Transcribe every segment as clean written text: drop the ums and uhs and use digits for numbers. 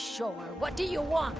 sure. What do you want?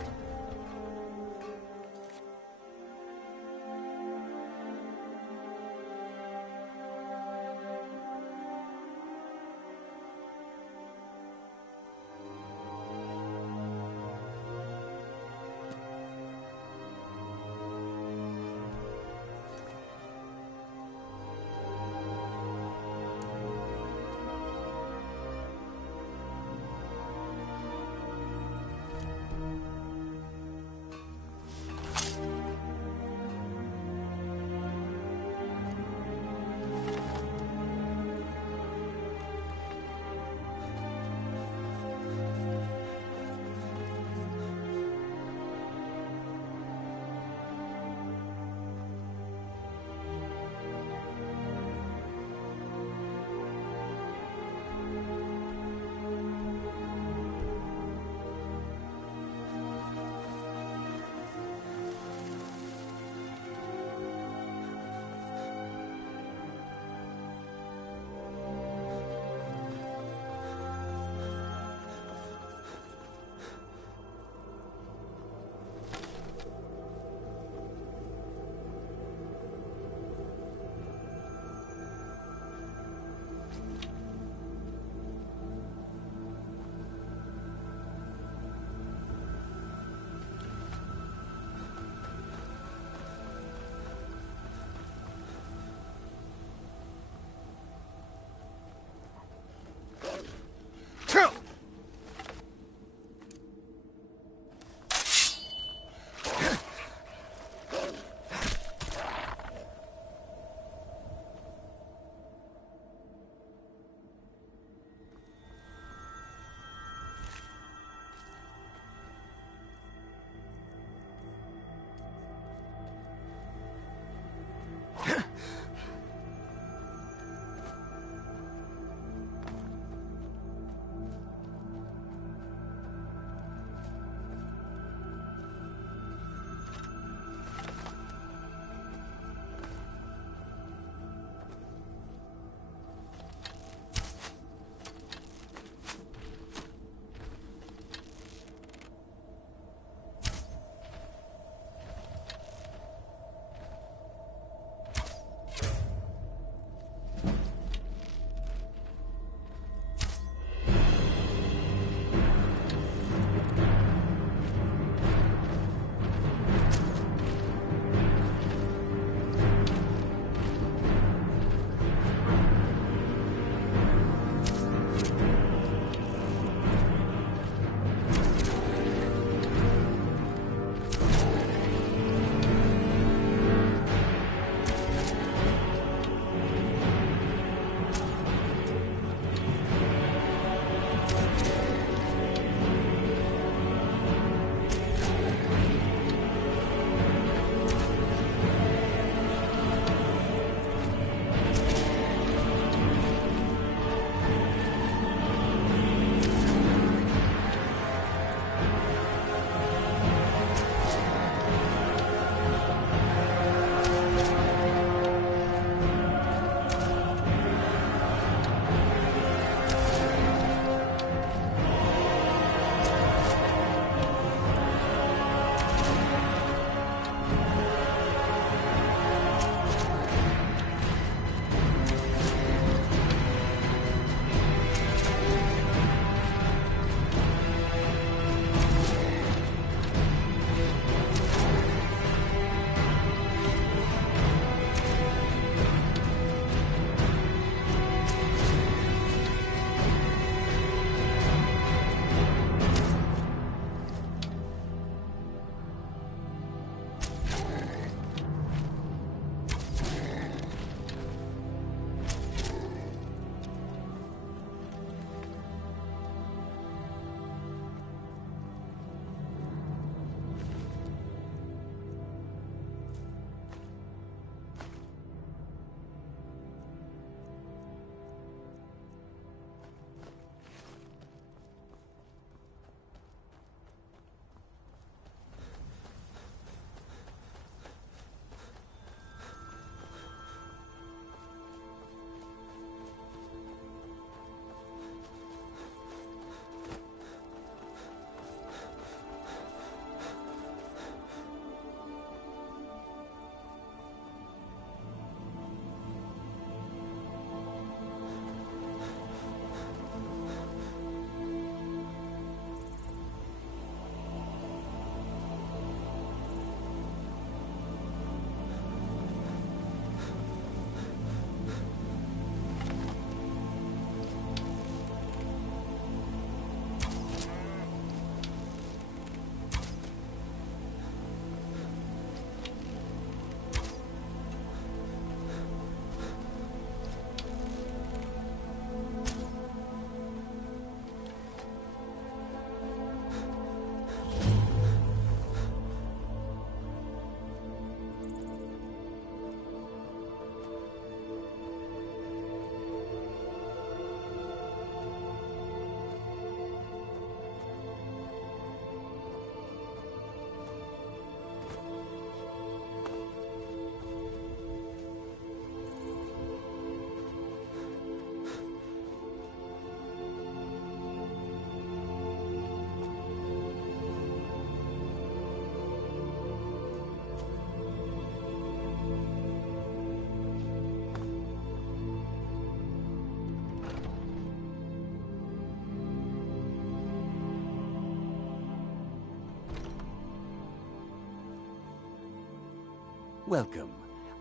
Welcome.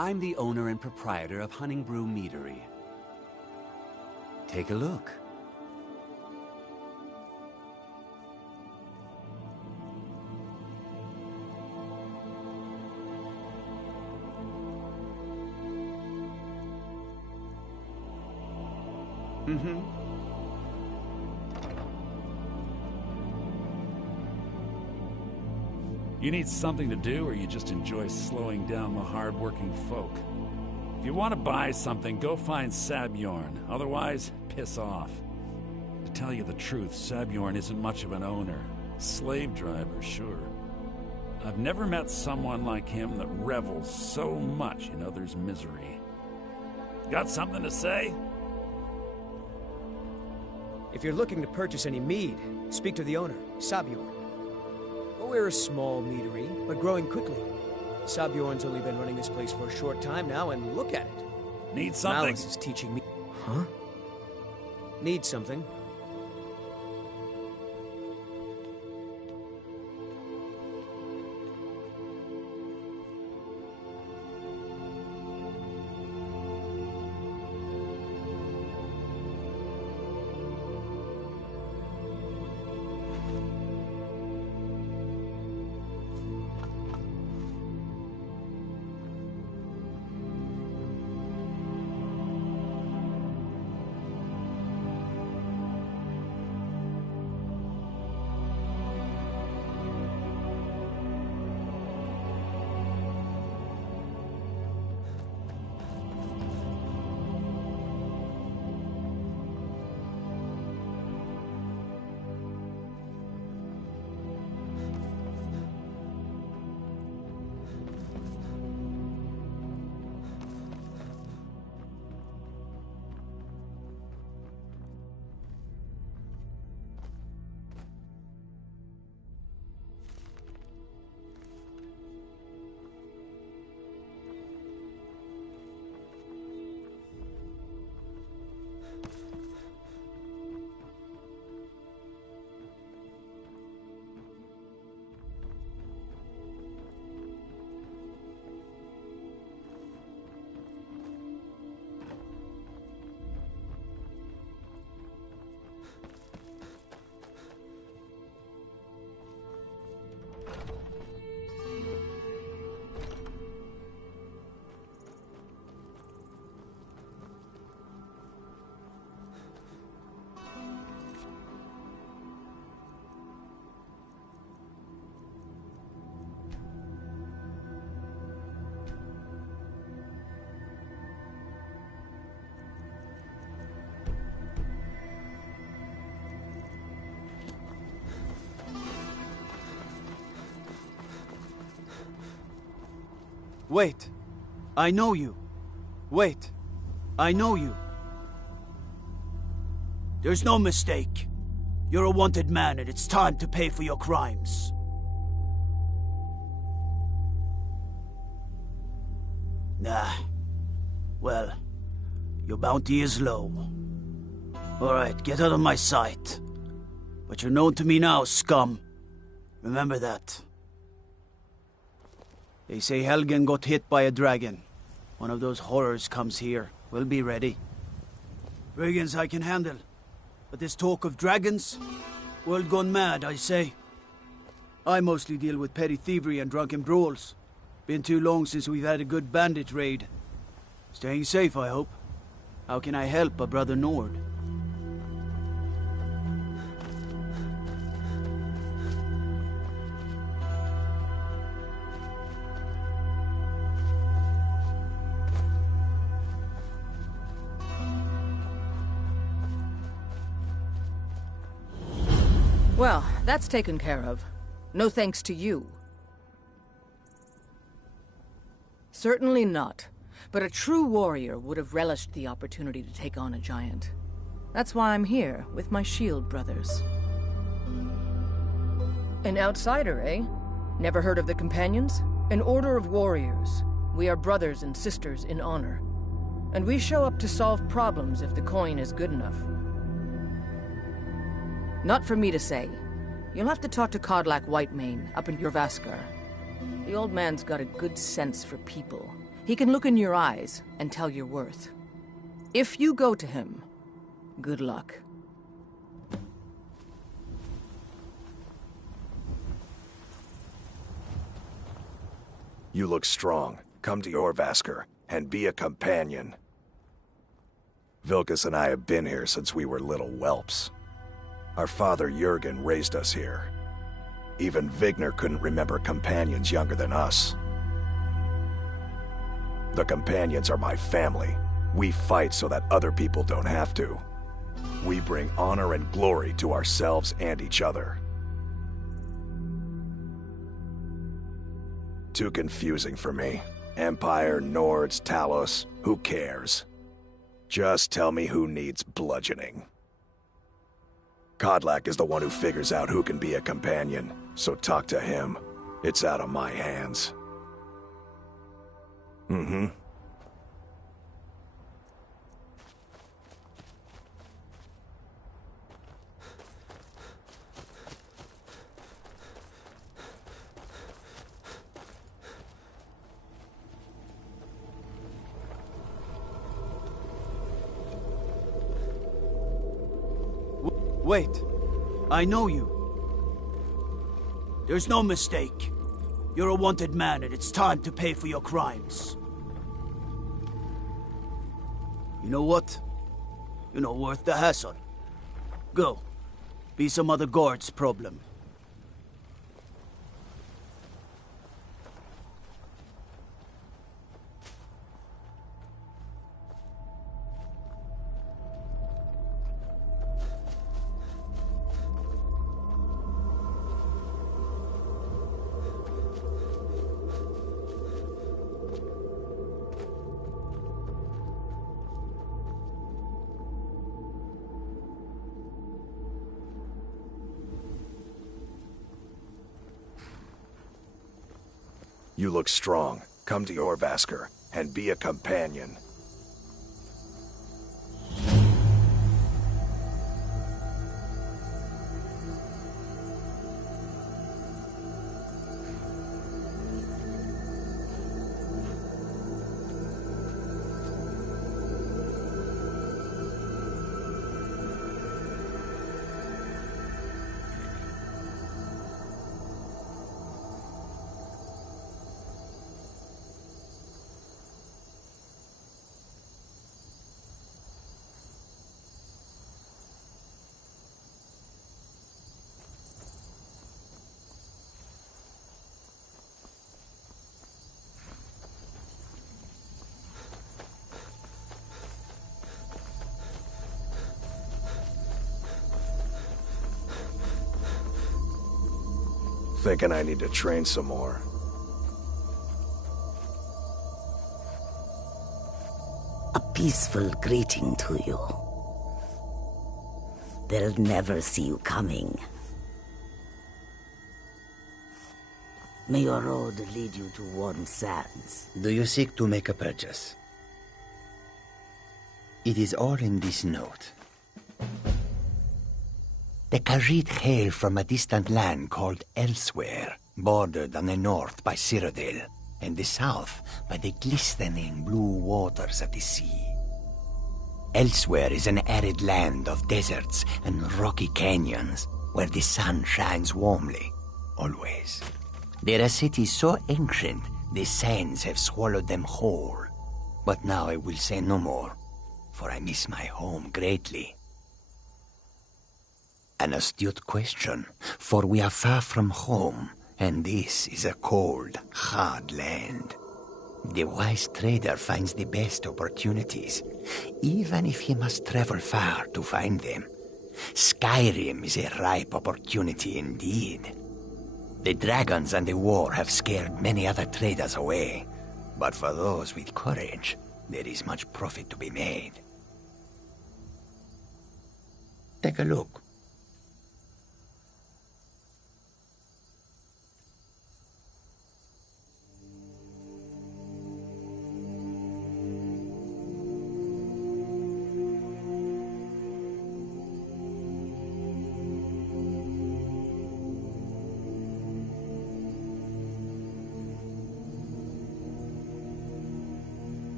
I'm the owner and proprietor of Honningbrew Meadery. Take a look. You need something to do, or you just enjoy slowing down the hard-working folk? If you want to buy something, go find Sabjorn. Otherwise, piss off. To tell you the truth, Sabjorn isn't much of an owner. Slave driver, sure. I've never met someone like him that revels so much in others' misery. Got something to say? If you're looking to purchase any mead, speak to the owner, Sabjorn. We're a small meadery, but growing quickly. Sabjorn's only been running this place for a short time now, and look at it. Need something? Malice is teaching me... Huh? Need something? Wait. I know you. Wait. I know you. There's no mistake. You're a wanted man, and it's time to pay for your crimes. Nah. Well, your bounty is low. Alright, get out of my sight. But you're known to me now, scum. Remember that. They say Helgen got hit by a dragon. One of those horrors comes here. We'll be ready. Brigands I can handle. But this talk of dragons? World gone mad, I say. I mostly deal with petty thievery and drunken brawls. Been too long since we've had a good bandit raid. Staying safe, I hope. How can I help a brother Nord? Well, that's taken care of. No thanks to you. Certainly not. But a true warrior would have relished the opportunity to take on a giant. That's why I'm here, with my shield brothers. An outsider, eh? Never heard of the Companions? An order of warriors. We are brothers and sisters in honor. And we show up to solve problems if the coin is good enough. Not for me to say. You'll have to talk to Kodlak Whitemane up in Jorvaskar. The old man's got a good sense for people. He can look in your eyes and tell your worth. If you go to him, good luck. You look strong. Come to Orvasker and be a companion. Vilkas and I have been here since we were little whelps. Our father Jurgen raised us here. Even Vigner couldn't remember companions younger than us. The companions are my family. We fight so that other people don't have to. We bring honor and glory to ourselves and each other. Too confusing for me. Empire, Nords, Talos, who cares? Just tell me who needs bludgeoning. Kodlak is the one who figures out who can be a companion, so talk to him. It's out of my hands. Mm-hmm. Wait. I know you. There's no mistake. You're a wanted man, and it's time to pay for your crimes. You know what? You're not worth the hassle. Go. Be some other guard's problem. You look strong. Come to Orvasker and be a companion. Thinking I need to train some more. A peaceful greeting to you. They'll never see you coming. May your road lead you to warm sands. Do you seek to make a purchase? It is all in this note. The Khajiit hail from a distant land called Elsewhere, bordered on the north by Cyrodiil, and the south by the glistening blue waters of the sea. Elsewhere is an arid land of deserts and rocky canyons, where the sun shines warmly, always. There are cities so ancient, the sands have swallowed them whole. But now I will say no more, for I miss my home greatly. An astute question, for we are far from home, and this is a cold, hard land. The wise trader finds the best opportunities, even if he must travel far to find them. Skyrim is a ripe opportunity indeed. The dragons and the war have scared many other traders away, but for those with courage, there is much profit to be made. Take a look.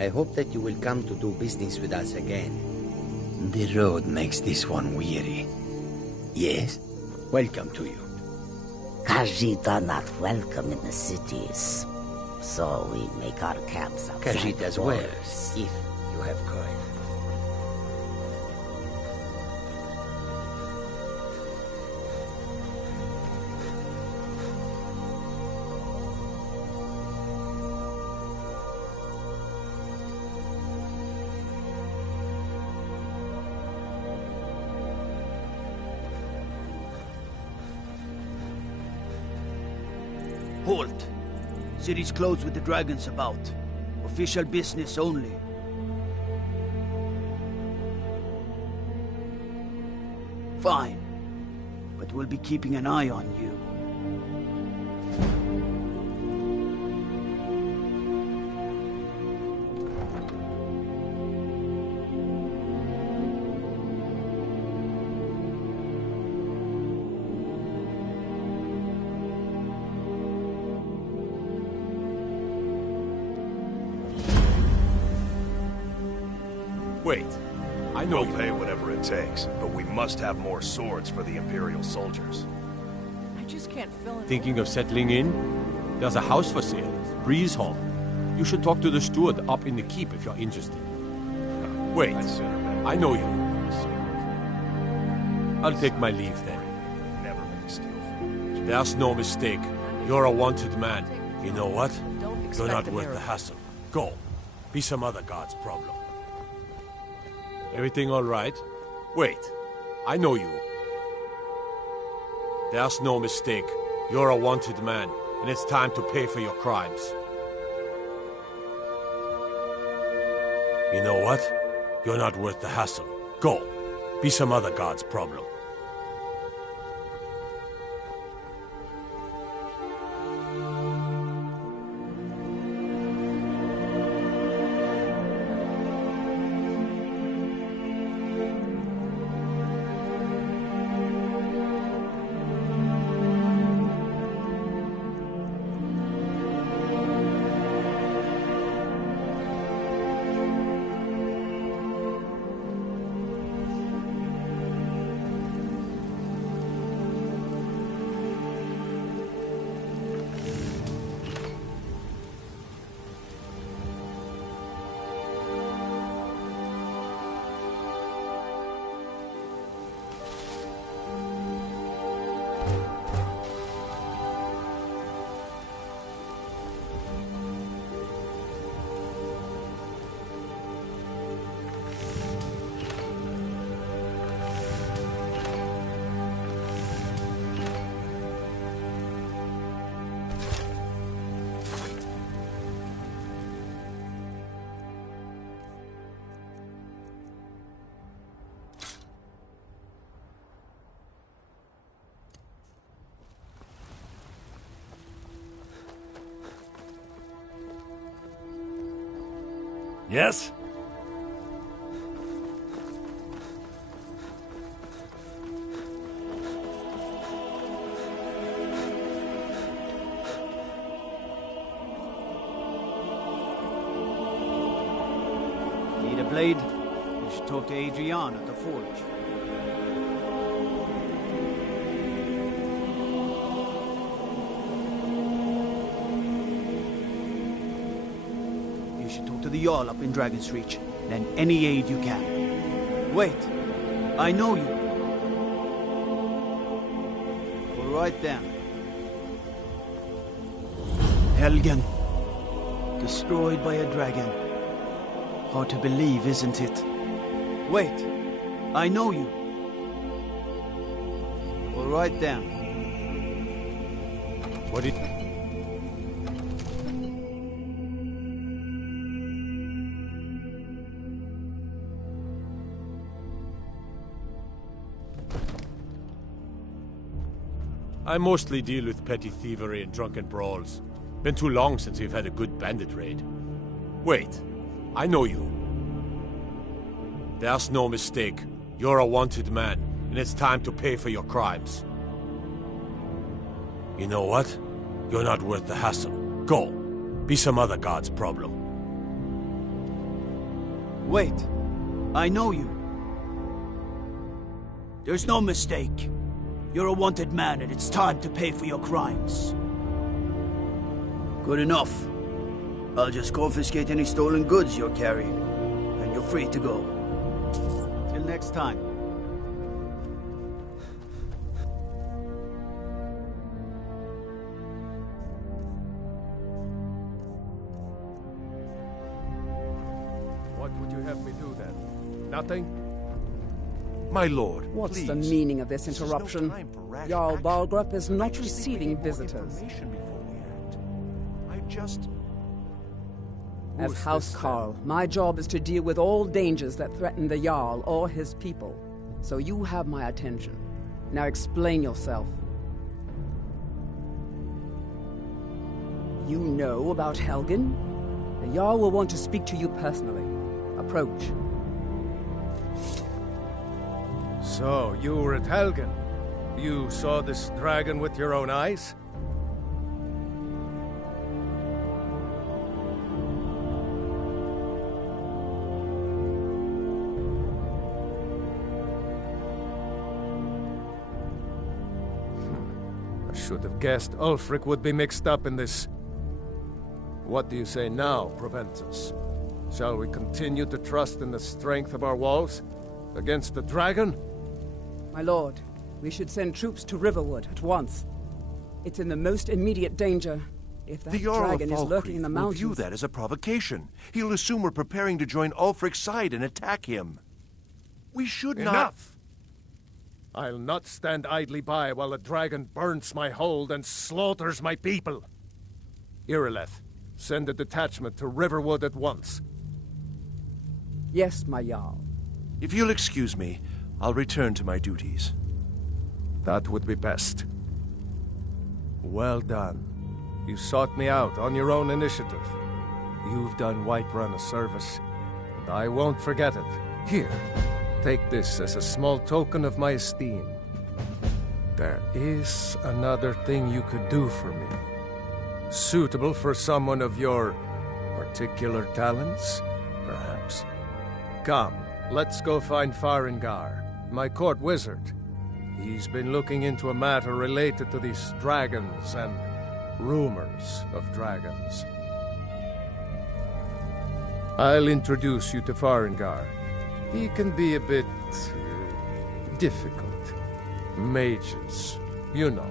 I hope that you will come to do business with us again. The road makes this one weary. Yes? Welcome to you. Khajiit are not welcome in the cities, so we make our camps outside Khajiit as the well, walls. if you have coin. Halt! City's closed with the dragons about. Official business only. Fine. But we'll be keeping an eye on you. Wait, I know We'll pay whatever it takes, but we must have more swords for the Imperial soldiers. I just can't fill in. Thinking of settling in? There's a house for sale, Breeze Hall. You should talk to the steward up in the keep if you're interested. Wait, I know you. I'll take my leave then. Never make a steal from There's no mistake. You're a wanted man. You know what? Don't You're expect not a worth the miracle. hassle. Go. Be some other god's problem. Everything all right? Wait, I know you. There's no mistake. You're a wanted man, and it's time to pay for your crimes. You know what? You're not worth the hassle. Go. Be some other god's problem. Yes? Need a blade? You should talk to Adrian at the forge. You should talk to the Jarl up in Dragon's Reach. Lend any aid you can. Wait, I know you. All right then. Helgen. Destroyed by a dragon. Hard to believe, isn't it? Wait, I know you. All right then. What did... I mostly deal with petty thievery and drunken brawls. Been too long since we've had a good bandit raid. Wait, I know you. There's no mistake. You're a wanted man, and it's time to pay for your crimes. You know what? You're not worth the hassle. Go. Be some other god's problem. Wait. I know you. There's no mistake. You're a wanted man, and it's time to pay for your crimes. Good enough. I'll just confiscate any stolen goods you're carrying, and you're free to go. Till next time. What would you have me do then? Nothing? My lord, What's please. the meaning of this This is no interruption? time for rash Jarl action. Balgrup is I not just think we receiving need more visitors. information before we act. I just... As Who's House this, Carl, my job is to deal with all dangers that threaten the Jarl or his people. So you have my attention. Now explain yourself. You know about Helgen? The Jarl will want to speak to you personally. Approach. So, you were at Helgen. You saw this dragon with your own eyes? I should have guessed Ulfric would be mixed up in this. What do you say now, Proventus? Shall we continue to trust in the strength of our walls against the dragon? My lord, we should send troops to Riverwood at once. It's in the most immediate danger. If that The Jarl of dragon is lurking in the Falkreath will mountains... view that as a provocation. He'll assume we're preparing to join Ulfric's side and attack him. We should not... Enough! I'll not stand idly by while the dragon burns my hold and slaughters my people. Irileth, send a detachment to Riverwood at once. Yes, my Jarl. If you'll excuse me, I'll return to my duties. That would be best. Well done. You sought me out on your own initiative. You've done Whiterun a service, and I won't forget it. Here, take this as a small token of my esteem. There is another thing you could do for me. Suitable for someone of your particular talents, perhaps. Come, let's go find Farengar, my court wizard. He's been looking into a matter related to these dragons and rumors of dragons. I'll introduce you to Farengar. He can be a bit... difficult. Mages, you know.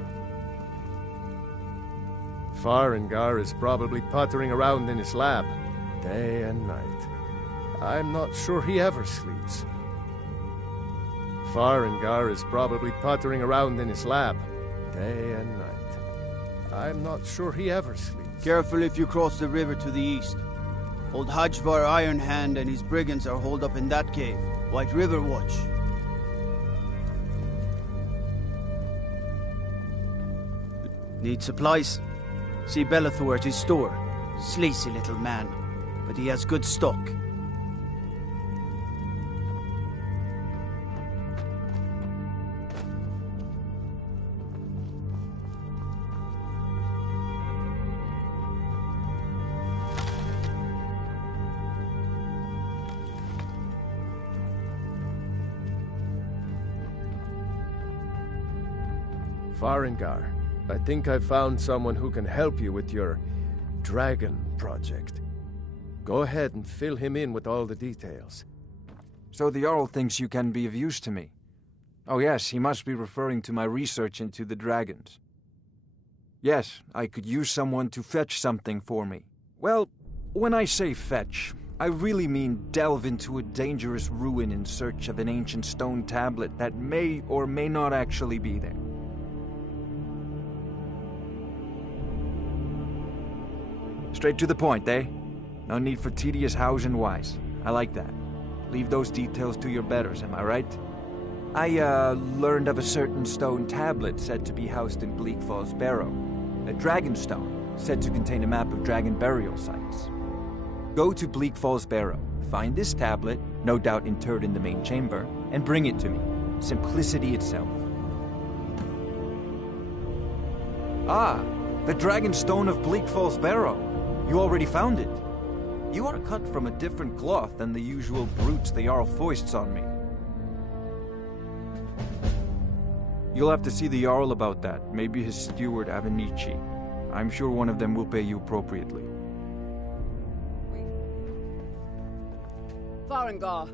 Farengar is probably puttering around in his lab, day and night. I'm not sure he ever sleeps. Farengar is probably puttering around in his lab, day and night. I'm not sure he ever sleeps. Careful if you cross the river to the east. Old Hajvar Ironhand and his brigands are holed up in that cave. White River Watch. Need supplies? See Bellathor at his store. Sleazy little man, but he has good stock. Farengar, I think I've found someone who can help you with your dragon project. Go ahead and fill him in with all the details. So the Jarl thinks you can be of use to me. Oh yes, he must be referring to my research into the dragons. Yes, I could use someone to fetch something for me. Well, when I say fetch, I really mean delve into a dangerous ruin in search of an ancient stone tablet that may or may not actually be there. Straight to the point, eh? No need for tedious hows and whys. I like that. Leave those details to your betters, am I right? I, learned of a certain stone tablet said to be housed in Bleak Falls Barrow. A dragon stone, said to contain a map of dragon burial sites. Go to Bleak Falls Barrow, find this tablet, no doubt interred in the main chamber, and bring it to me. Simplicity itself. Ah, the dragon stone of Bleak Falls Barrow. You already found it. You are cut from a different cloth than the usual brutes the Jarl foists on me. You'll have to see the Jarl about that, maybe his steward Avenici. I'm sure one of them will pay you appropriately. Farengar.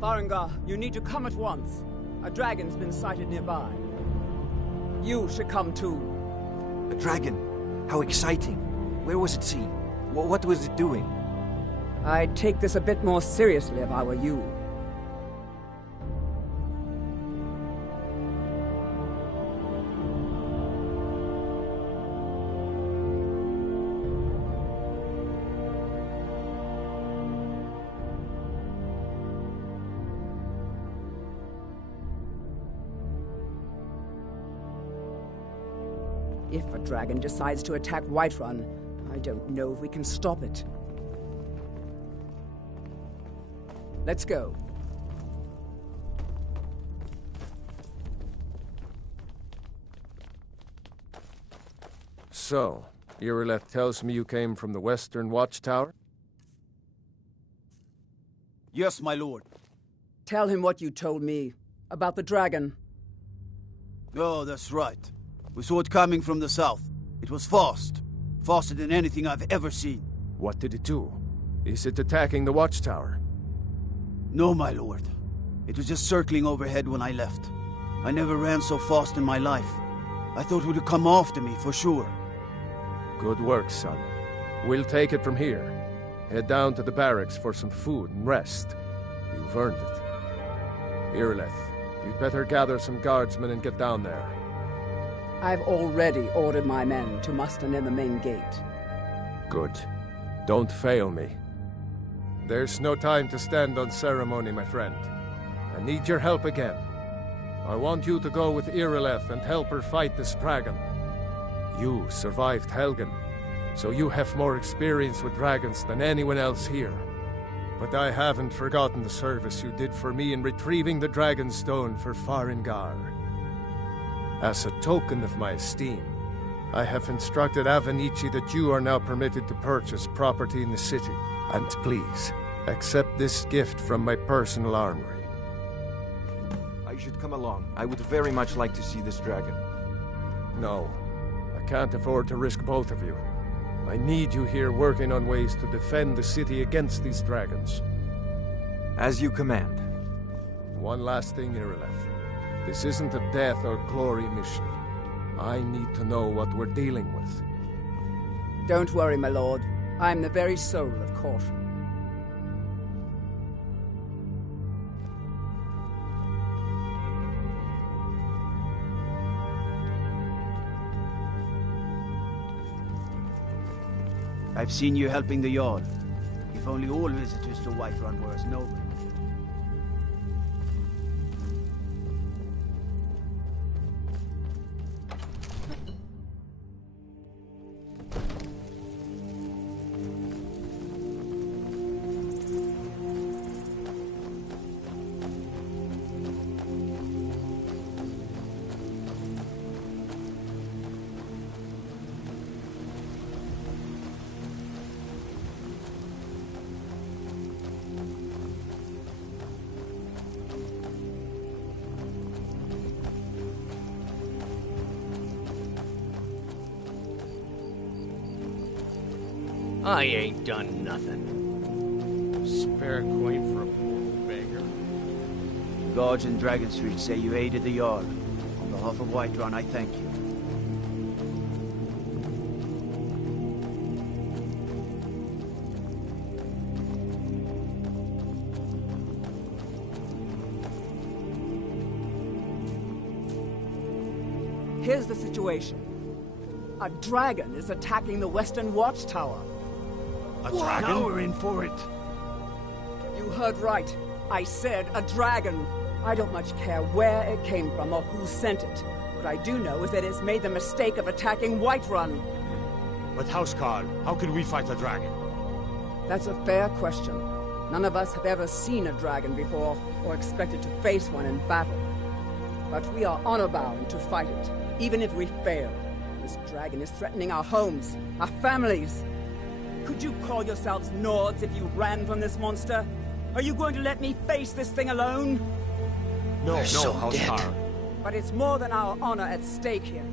Farengar, you need to come at once. A dragon's been sighted nearby. You should come too. A dragon? How exciting. Where was it seen? What was it doing? I'd take this a bit more seriously if I were you. If a dragon decides to attack Whiterun, I don't know if we can stop it. Let's go. So, Irileth tells me you came from the Western Watchtower? Yes, my lord. Tell him what you told me about the dragon. Oh, that's right. We saw it coming from the south. It was fast. Faster than anything I've ever seen. What did it do? Is it attacking the Watchtower? No, my lord. It was just circling overhead when I left. I never ran so fast in my life. I thought it would come after me, for sure. Good work, son. We'll take it from here. Head down to the barracks for some food and rest. You've earned it. Irileth, you'd better gather some guardsmen and get down there. I've already ordered my men to muster near the main gate. Good. Don't fail me. There's no time to stand on ceremony, my friend. I need your help again. I want you to go with Irileth and help her fight this dragon. You survived Helgen, so you have more experience with dragons than anyone else here. But I haven't forgotten the service you did for me in retrieving the Dragon's Stone for Farengar. As a token of my esteem, I have instructed Avenici that you are now permitted to purchase property in the city. And please, accept this gift from my personal armory. I should come along. I would very much like to see this dragon. No, I can't afford to risk both of you. I need you here working on ways to defend the city against these dragons. As you command. One last thing, Irileth. This isn't a death or glory mission. I need to know what we're dealing with. Don't worry, my lord. I'm the very soul of caution. I've seen you helping the Jarl. If only all visitors to Whiterun were as noble. I ain't done nothing. Spare coin for a poor old beggar. Guards in Dragon Street say you aided the Jarl. On behalf of Whiterun, I thank you. Here's the situation. A dragon is attacking the Western Watchtower. A dragon? Now we're in for it. You heard right. I said a dragon. I don't much care where it came from or who sent it. What I do know is that it's made the mistake of attacking Whiterun. But Housecarl, how can we fight a dragon? That's a fair question. None of us have ever seen a dragon before, or expected to face one in battle. But we are honor-bound to fight it, even if we fail. This dragon is threatening our homes, our families. Could you call yourselves Nords if you ran from this monster? Are you going to let me face this thing alone? No, We're so House dead. Tara. But it's more than our honor at stake here.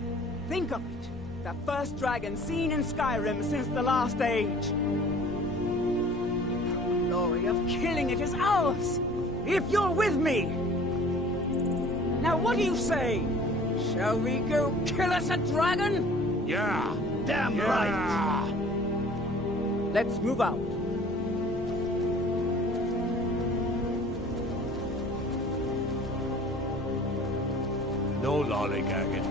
Think of it. The first dragon seen in Skyrim since the last age. The glory of killing it is ours, if you're with me. Now what do you say? Shall we go kill us a dragon? Yeah. Damn Yeah. right. Let's move out. No lollygagging.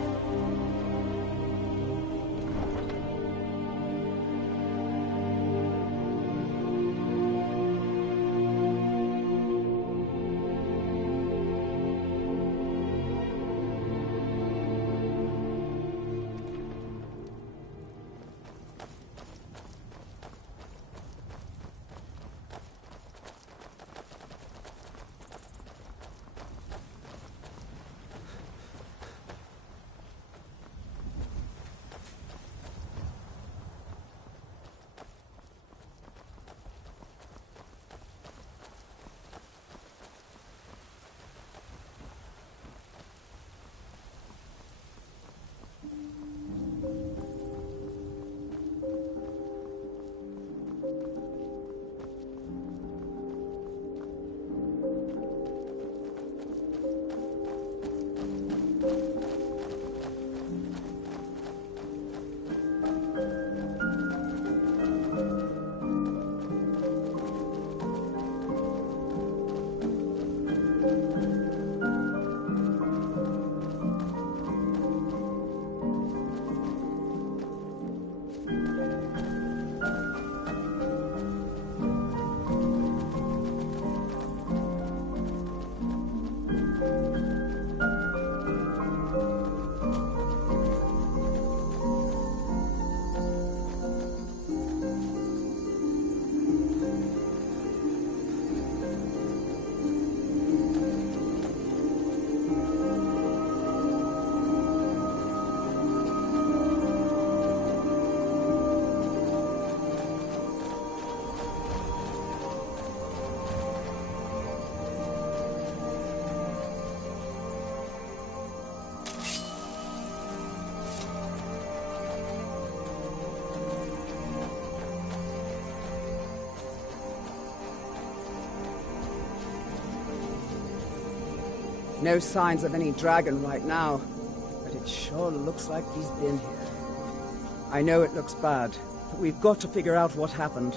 No signs of any dragon right now, but it sure looks like he's been here. I know it looks bad, but we've got to figure out what happened,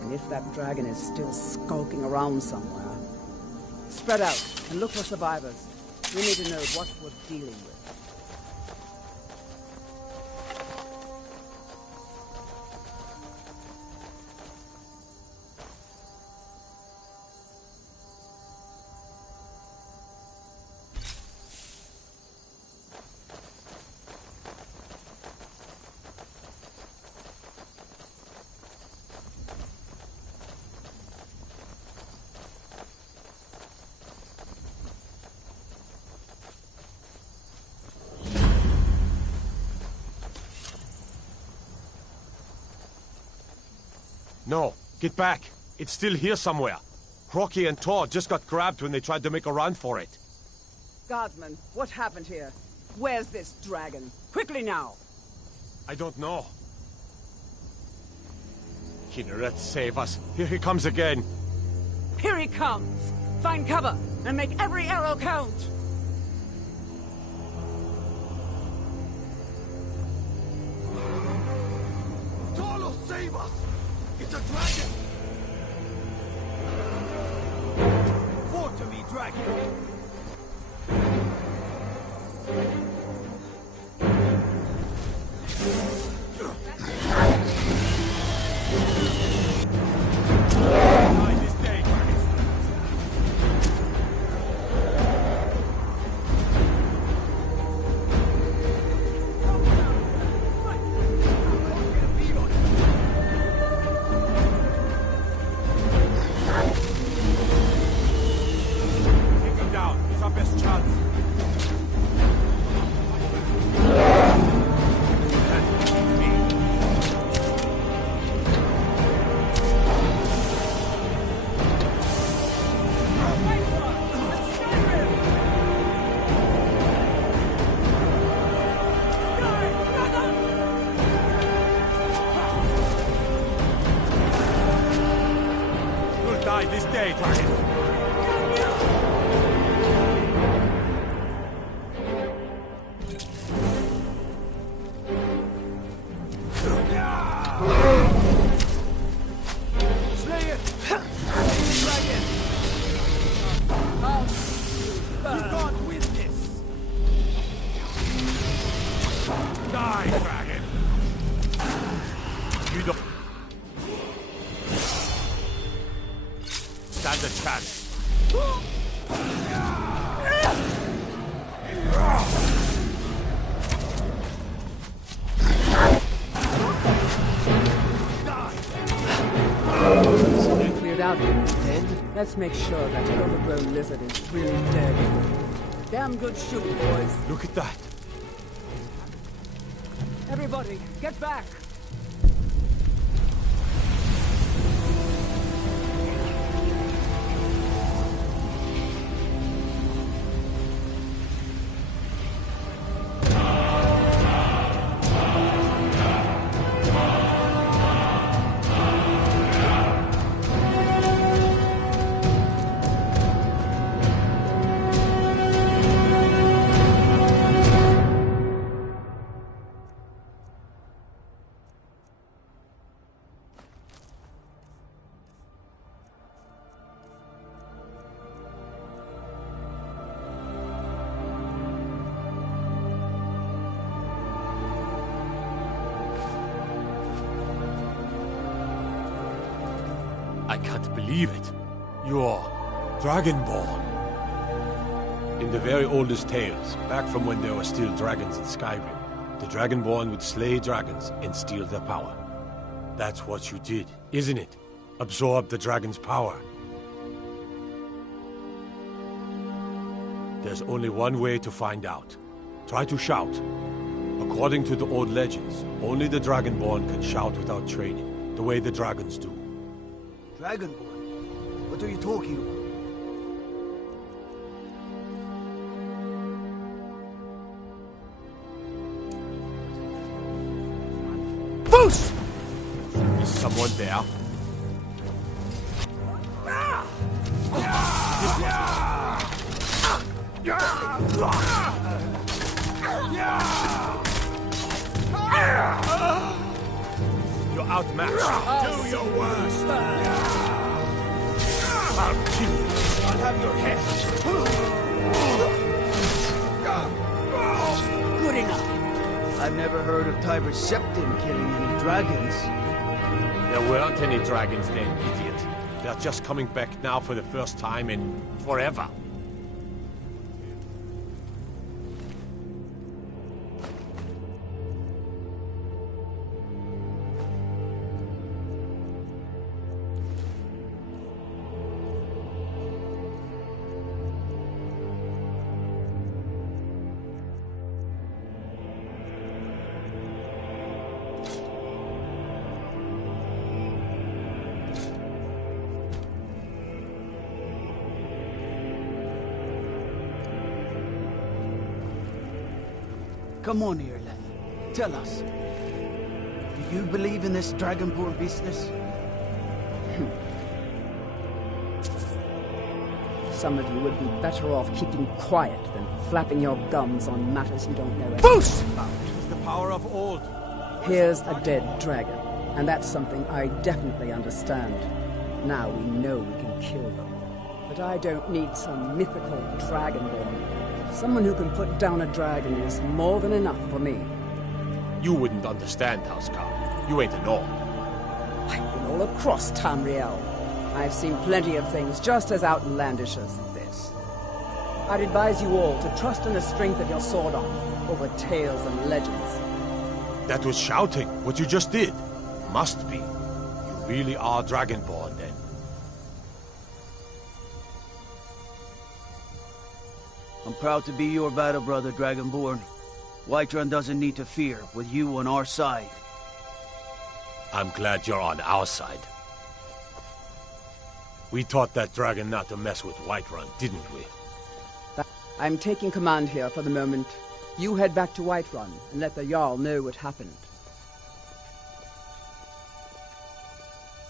and if that dragon is still skulking around somewhere. Spread out and look for survivors. We need to know what we're dealing with. No, get back. It's still here somewhere. Crocky and Todd just got grabbed when they tried to make a run for it. Guardsman, what happened here? Where's this dragon? Quickly now! I don't know. Kinneret, save us. Here he comes again. Here he comes! Find cover, and make every arrow count! Tolo, save us! It's a dragon! For to me, dragon! die this day, dragon! Slay it! Dragon! You can't win this! Die, dragon! You don't... Stand a chance. Cleared out dead. Let's make sure that overgrown lizard is really dead. Damn good shooting, boys. Look at that. Everybody, get back! I can't believe it. You're Dragonborn. In the very oldest tales, back from when there were still dragons in Skyrim, the Dragonborn would slay dragons and steal their power. That's what you did, isn't it? Absorb the dragon's power. There's only one way to find out. Try to shout. According to the old legends, only the Dragonborn can shout without training, the way the dragons do. Dragonborn? What are you talking about? Foos! Is someone there? You're outmatched. Do your worst. I'll kill you. I'll have your head. Good enough. I've never heard of Tiber Septim killing any dragons. There weren't any dragons then, idiot. They're just coming back now for the first time in forever. Come on here, Leth. Tell us. Do you believe in this Dragonborn business? Some of you would be better off keeping quiet than flapping your gums on matters you don't know anything Foos! about. It's the power of old. Here's a dead dragon, and that's something I definitely understand. Now we know we can kill them. But I don't need some mythical Dragonborn. Someone who can put down a dragon is more than enough for me. You wouldn't understand, Housecarl. You ain't a Nord. I've been all across Tamriel. I've seen plenty of things just as outlandish as this. I'd advise you all to trust in the strength of your sword arm over tales and legends. That was shouting, what you just did. Must be. You really are Dragonborn, then. I'm proud to be your battle brother, Dragonborn. Whiterun doesn't need to fear, with you on our side. I'm glad you're on our side. We taught that dragon not to mess with Whiterun, didn't we? I'm taking command here for the moment. You head back to Whiterun and let the Jarl know what happened.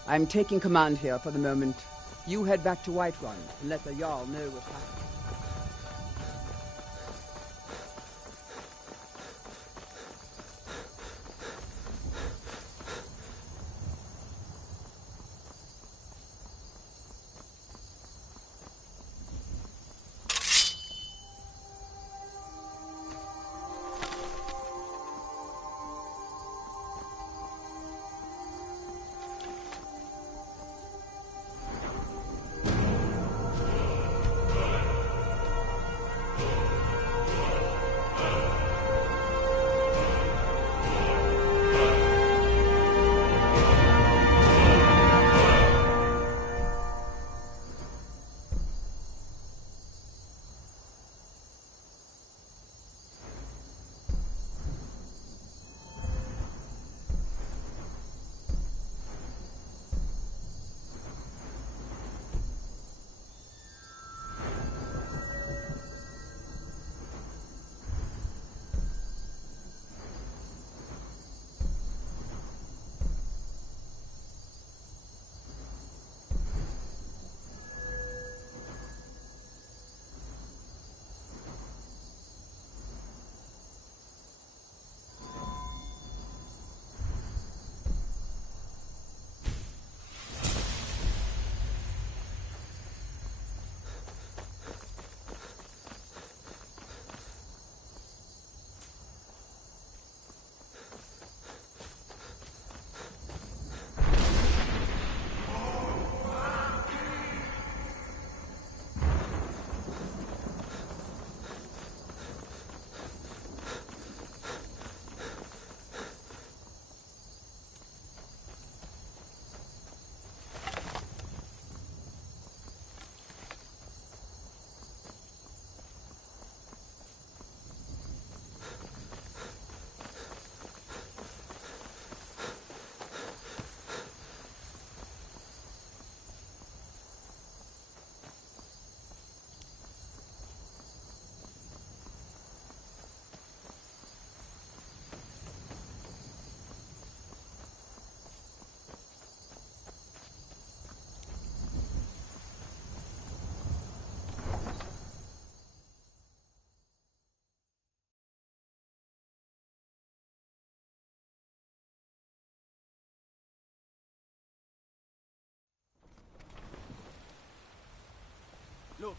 I'm taking command here for the moment. You head back to Whiterun and let the Jarl know what happened.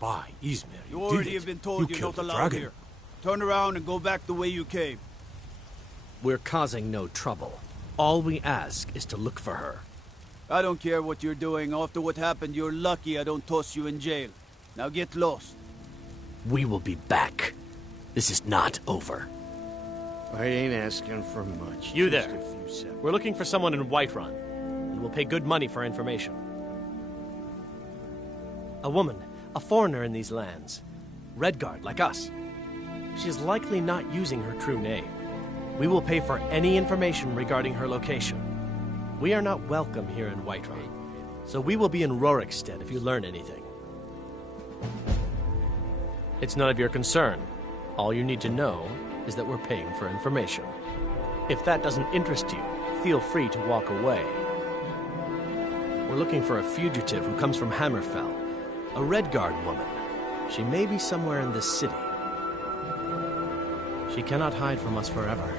By Ismail, You you already did have it. been told You you're killed not the allowed dragon. here. Turn around and go back the way you came. We're causing no trouble. All we ask is to look for her. I don't care what you're doing. After what happened, you're lucky I don't toss you in jail. Now get lost. We will be back. This is not over. I ain't asking for much. You just there. a few seconds. We're looking for someone in Whiterun, and we'll pay good money for information. A woman, a foreigner in these lands. Redguard, like us. She's likely not using her true name. We will pay for any information regarding her location. We are not welcome here in Whiterun, so we will be in Rorikstead if you learn anything. It's none of your concern. All you need to know is that we're paying for information. If that doesn't interest you, feel free to walk away. We're looking for a fugitive who comes from Hammerfell, a Redguard woman. She may be somewhere in this city. She cannot hide from us forever.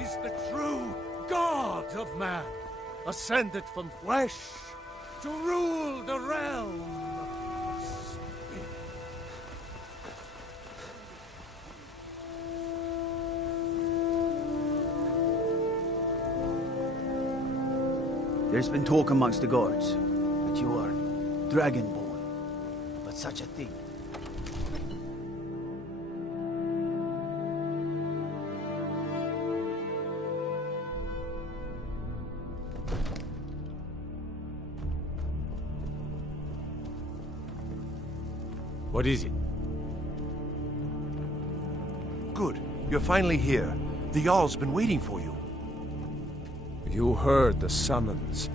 Is the true God of man, ascended from flesh to rule the realm of spirit. There's been talk amongst the guards that you are Dragonborn. But such a thing. What is it? Good. You're finally here. The Jarl's been waiting for you. You heard the summons.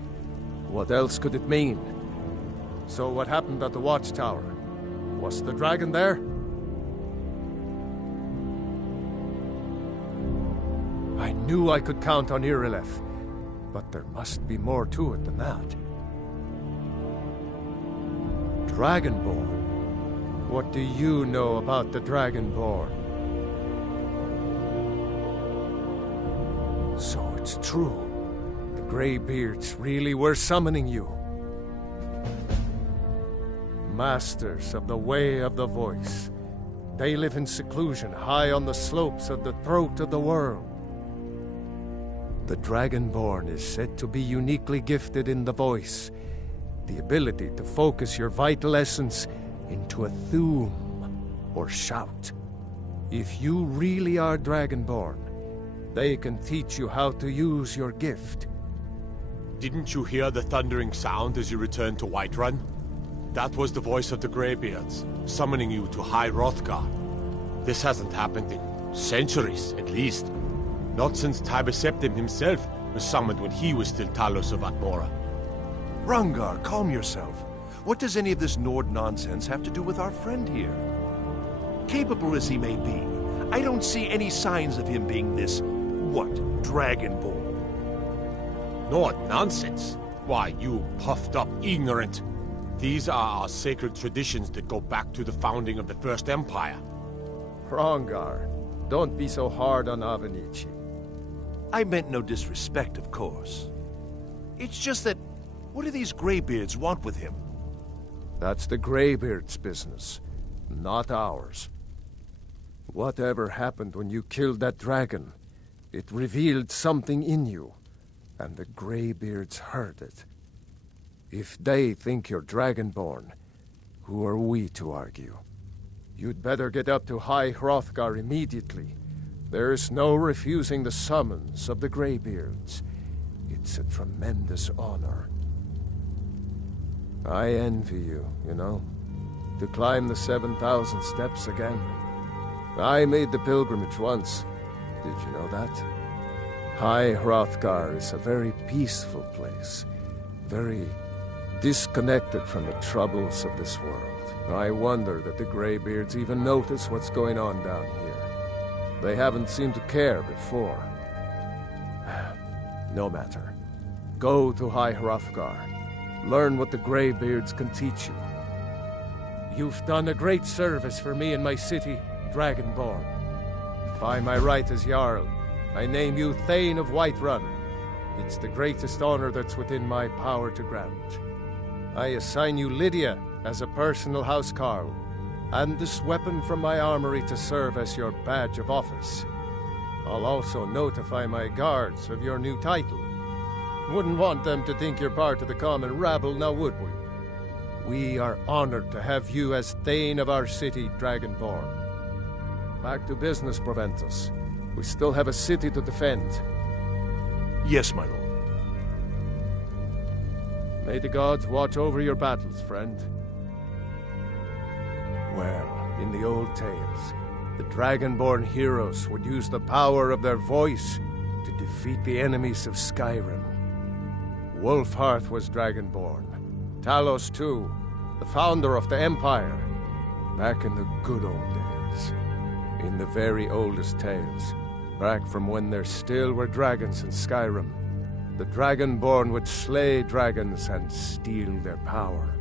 What else could it mean? So what happened at the watchtower? Was the dragon there? I knew I could count on Irileth, but there must be more to it than that. Dragonborn? What do you know about the Dragonborn? So it's true. The Greybeards really were summoning you. Masters of the Way of the Voice. They live in seclusion high on the slopes of the throat of the world. The Dragonborn is said to be uniquely gifted in the voice, the ability to focus your vital essence into a thum, or shout. If you really are Dragonborn, they can teach you how to use your gift. Didn't you hear the thundering sound as you returned to Whiterun? That was the voice of the Greybeards, summoning you to High Hrothgar. This hasn't happened in centuries, at least. Not since Tiber Septim himself was summoned when he was still Talos of Atmora. Hrongar, calm yourself. What does any of this Nord nonsense have to do with our friend here? Capable as he may be, I don't see any signs of him being this, Dragonborn. Nord nonsense? Why, you puffed up ignorant. These are our sacred traditions that go back to the founding of the First Empire. Hrongar, don't be so hard on Avenici. I meant no disrespect, of course. It's just that, what do these Greybeards want with him? That's the Greybeards' business, not ours. Whatever happened when you killed that dragon, it revealed something in you, and the Greybeards heard it. If they think you're Dragonborn, who are we to argue? You'd better get up to High Hrothgar immediately. There's no refusing the summons of the Greybeards. It's a tremendous honor. I envy you, you know, to climb the 7,000 steps again. I made the pilgrimage once. Did you know that? High Hrothgar is a very peaceful place, very disconnected from the troubles of this world. I wonder that the Greybeards even notice what's going on down here. They haven't seemed to care before. No matter. Go to High Hrothgar. Learn what the Greybeards can teach you. You've done a great service for me and my city, Dragonborn. By my right as Jarl, I name you Thane of Whiterun. It's the greatest honor that's within my power to grant. I assign you Lydia as a personal housecarl, and this weapon from my armory to serve as your badge of office. I'll also notify my guards of your new title. Wouldn't want them to think you're part of the common rabble, now would we? We are honored to have you as Thane of our city, Dragonborn. Back to business, Proventus. We still have a city to defend. Yes, my lord. May the gods watch over your battles, friend. Well, in the old tales, the Dragonborn heroes would use the power of their voice to defeat the enemies of Skyrim. Wolfhearth was Dragonborn. Talos, too, the founder of the Empire. Back in the good old days. In the very oldest tales. Back from when there still were dragons in Skyrim. The Dragonborn would slay dragons and steal their power.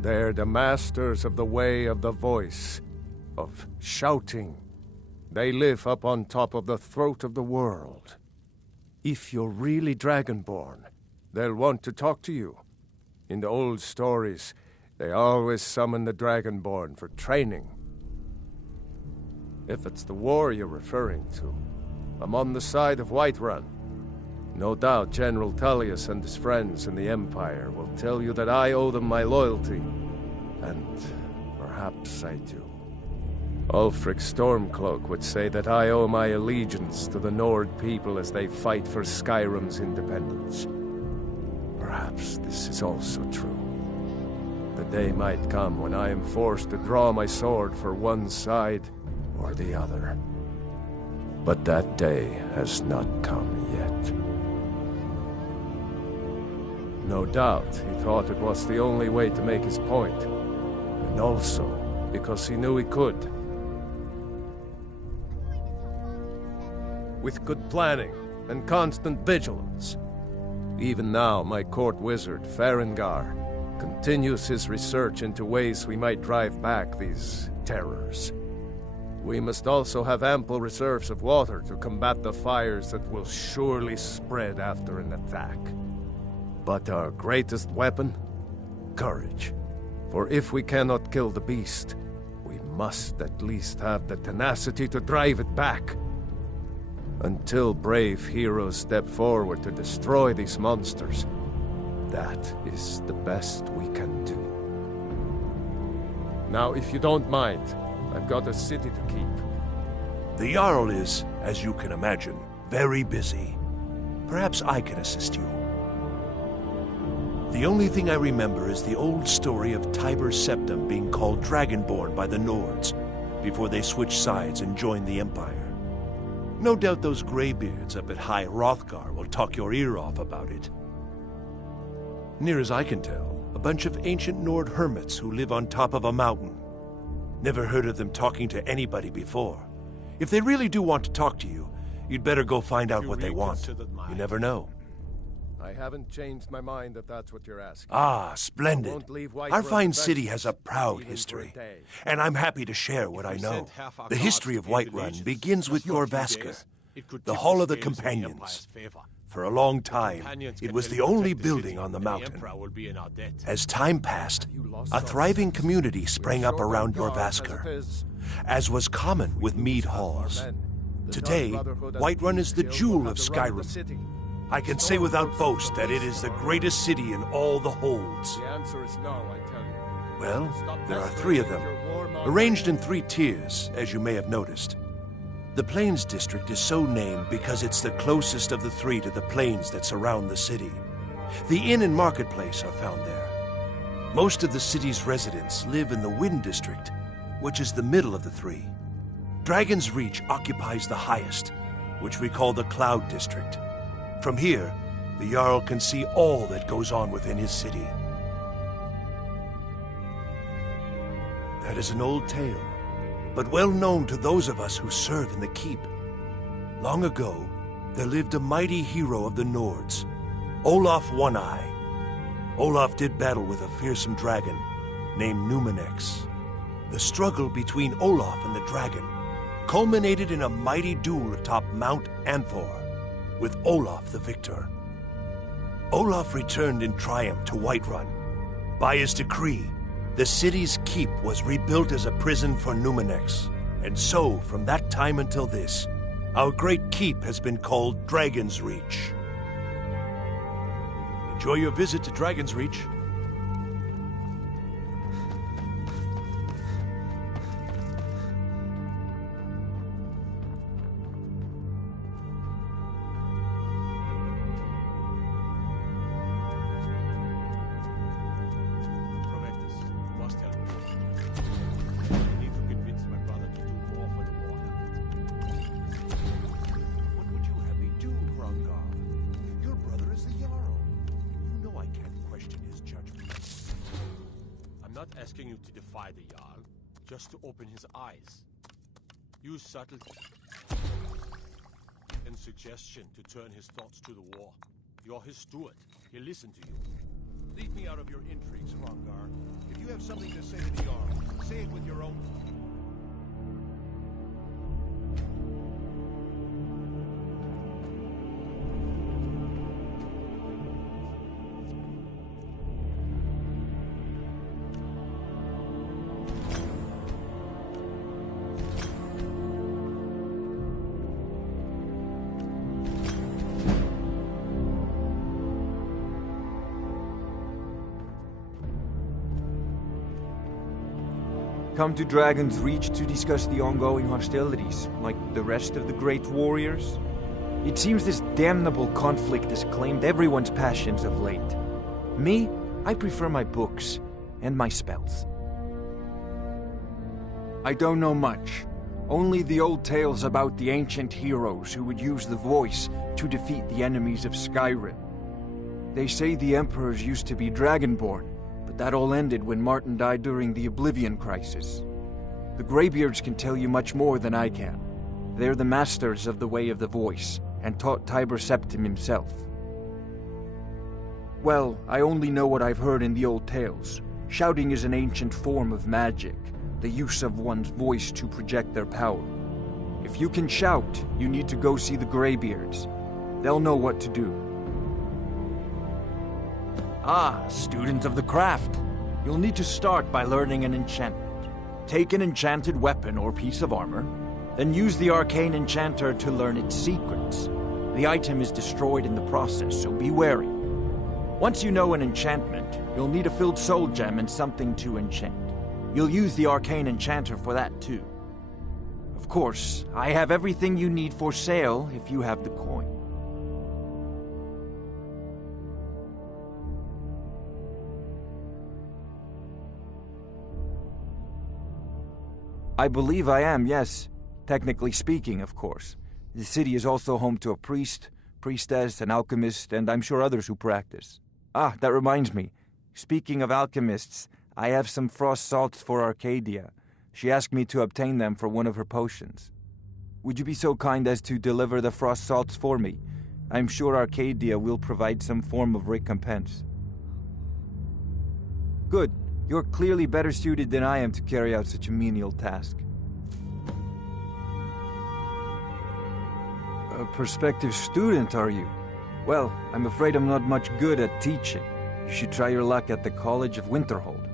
They're the masters of the way of the voice, of shouting. They live up on top of the throat of the world. If you're really Dragonborn, they'll want to talk to you. In the old stories, they always summon the Dragonborn for training. If it's the war you're referring to, I'm on the side of Whiterun. No doubt General Tullius and his friends in the Empire will tell you that I owe them my loyalty. And perhaps I do. Ulfric Stormcloak would say that I owe my allegiance to the Nord people as they fight for Skyrim's independence. Perhaps this is also true. The day might come when I am forced to draw my sword for one side or the other. But that day has not come yet. No doubt he thought it was the only way to make his point, and also because he knew he could. With good planning and constant vigilance. Even now, my court wizard, Farengar, continues his research into ways we might drive back these terrors. We must also have ample reserves of water to combat the fires that will surely spread after an attack. But our greatest weapon? Courage. For if we cannot kill the beast, we must at least have the tenacity to drive it back. Until brave heroes step forward to destroy these monsters, that is the best we can do. Now, if you don't mind, I've got a city to keep. The Jarl is, as you can imagine, very busy. Perhaps I can assist you. The only thing I remember is the old story of Tiber Septim being called Dragonborn by the Nords, before they switched sides and joined the Empire. No doubt those graybeards up at High Hrothgar will talk your ear off about it. Near as I can tell, a bunch of ancient Nord hermits who live on top of a mountain. Never heard of them talking to anybody before. If they really do want to talk to you, you'd better go find out what they want. You never know. I haven't changed my mind if that's what you're asking. Ah, splendid. Our fine city has a proud even history, for a day. and I'm happy to share what I know. The history of Whiterun begins with Jorvaskr, the Hall of the Companions. For a long time, it was the only building on the mountain. As time passed, a thriving community sprang up around Jorvaskr, as was common with mead halls. Today, Whiterun is the jewel of Skyrim. I can say without boast that it is the greatest city in all the holds. The answer is no, I tell you. Well, there are 3 of them, arranged in 3 tiers, as you may have noticed. The Plains District is so named because it's the closest of the 3 to the plains that surround the city. The inn and marketplace are found there. Most of the city's residents live in the Wind District, which is the middle of the 3. Dragon's Reach occupies the highest, which we call the Cloud District. From here, the Jarl can see all that goes on within his city. That is an old tale, but well known to those of us who serve in the keep. Long ago, there lived a mighty hero of the Nords, Olaf One-Eye. Olaf did battle with a fearsome dragon named Numenex. The struggle between Olaf and the dragon culminated in a mighty duel atop Mount Anthor, with Olaf the victor. Olaf returned in triumph to Whiterun. By his decree, the city's keep was rebuilt as a prison for Numenex. And so, from that time until this, our great keep has been called Dragon's Reach. Enjoy your visit to Dragon's Reach. Asking you to defy the Jarl, just to open his eyes. Use subtlety and suggestion to turn his thoughts to the war. You're his steward. He'll listen to you. Leave me out of your intrigues, Hrothgar. If you have something to say to the Jarl, say it with your own... Come to Dragon's Reach to discuss the ongoing hostilities, like the rest of the great warriors? It seems this damnable conflict has claimed everyone's passions of late. Me, I prefer my books and my spells. I don't know much. Only the old tales about the ancient heroes who would use the voice to defeat the enemies of Skyrim. They say the emperors used to be dragonborn, but that all ended when Martin died during the Oblivion Crisis. The Greybeards can tell you much more than I can. They're the masters of the Way of the Voice, and taught Tiber Septim himself. Well, I only know what I've heard in the old tales. Shouting is an ancient form of magic, the use of one's voice to project their power. If you can shout, you need to go see the Greybeards. They'll know what to do. Ah, student of the craft. You'll need to start by learning an enchantment. Take an enchanted weapon or piece of armor, then use the arcane enchanter to learn its secrets. The item is destroyed in the process, so be wary. Once you know an enchantment, you'll need a filled soul gem and something to enchant. You'll use the arcane enchanter for that too. Of course, I have everything you need for sale if you have the coin. I believe I am, yes. Technically speaking, of course. The city is also home to a priest, priestess, an alchemist, and I'm sure others who practice. Ah, that reminds me. Speaking of alchemists, I have some frost salts for Arcadia. She asked me to obtain them for one of her potions. Would you be so kind as to deliver the frost salts for me? I'm sure Arcadia will provide some form of recompense. Good. You're clearly better suited than I am to carry out such a menial task. A prospective student, are you? Well, I'm afraid I'm not much good at teaching. You should try your luck at the College of Winterhold.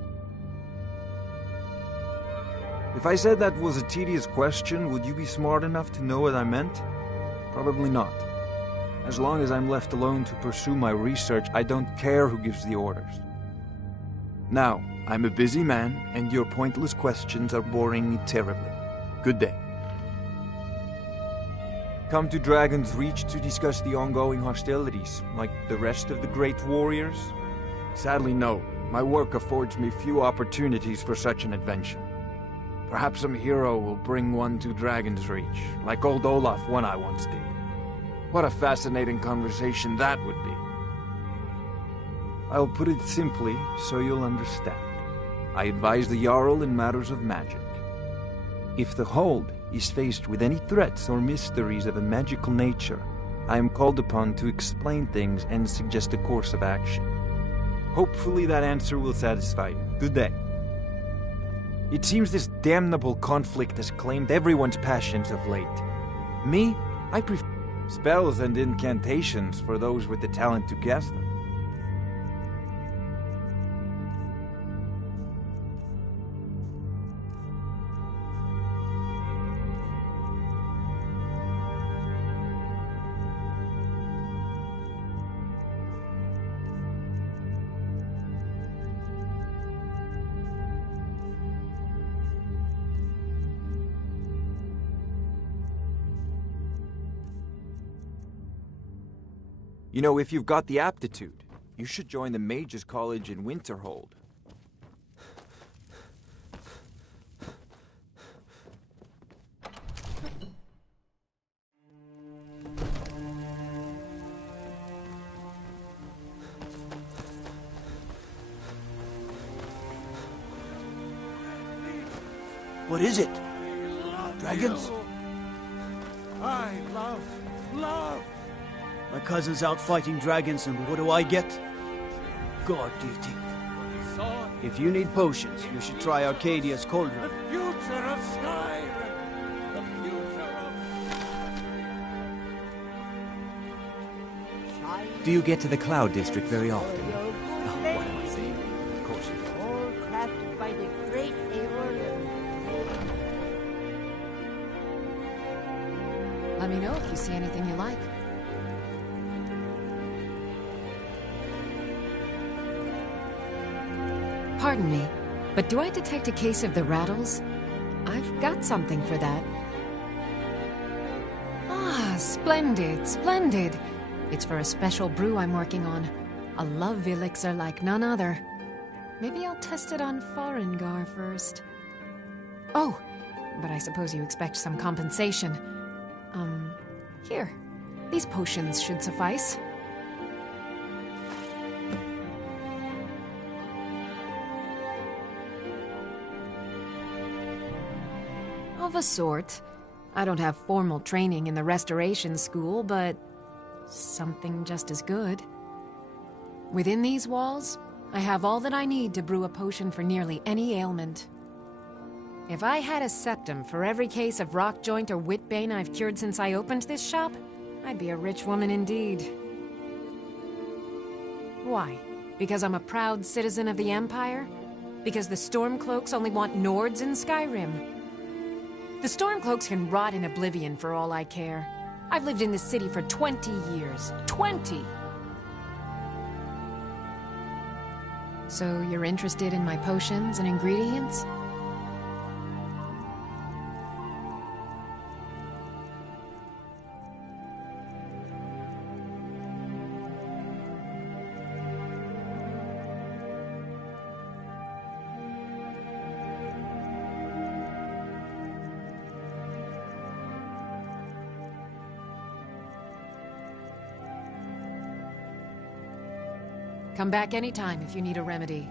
If I said that was a tedious question, would you be smart enough to know what I meant? Probably not. As long as I'm left alone to pursue my research, I don't care who gives the orders. Now, I'm a busy man, and your pointless questions are boring me terribly. Good day. Come to Dragon's Reach to discuss the ongoing hostilities, like the rest of the great warriors? Sadly, no. My work affords me few opportunities for such an adventure. Perhaps some hero will bring one to Dragon's Reach, like old Olaf one I once did. What a fascinating conversation that would be. I'll put it simply so you'll understand. I advise the Jarl in matters of magic. If the Hold is faced with any threats or mysteries of a magical nature, I am called upon to explain things and suggest a course of action. Hopefully that answer will satisfy you. Good day. It seems this damnable conflict has claimed everyone's passions of late. Me, I prefer spells and incantations for those with the talent to cast them. You know, if you've got the aptitude, you should join the Mages College in Winterhold. What is it? Dragons? I love. My cousin's out fighting dragons, and what do I get? God, do you think? If you need potions, you should try Arcadia's cauldron. The future of Skyrim! The future of... Do you get to the Cloud District very often? Oh, what am I saying? Of course you do. All crafted by the great Eivor. Let me know if you see anything you like. Pardon me, But do I detect a case of the rattles? I've got something for that. Ah, splendid, splendid. It's for a special brew I'm working on. A love elixir like none other. Maybe I'll test it on Farengar first. Oh, but I suppose you expect some compensation. Here. These potions should suffice. Of a sort. I don't have formal training in the restoration school, but something just as good. Within these walls, I have all that I need to brew a potion for nearly any ailment. If I had a septum for every case of rock joint or whitbane I've cured since I opened this shop, I'd be a rich woman indeed. Why? Because I'm a proud citizen of the Empire? Because the Stormcloaks only want Nords in Skyrim? The Stormcloaks can rot in oblivion for all I care. I've lived in this city for 20 years. 20! So you're interested in my potions and ingredients? Come back anytime if you need a remedy.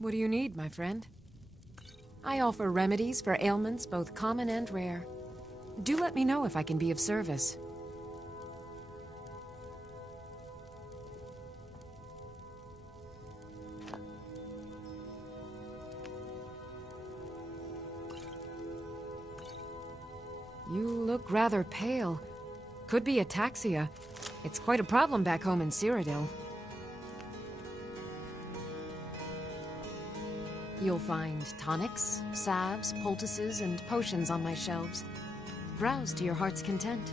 What do you need, my friend? I offer remedies for ailments both common and rare. Do let me know if I can be of service. You look rather pale. Could be ataxia. It's quite a problem back home in Cyrodiil. You'll find tonics, salves, poultices, and potions on my shelves. Browse to your heart's content.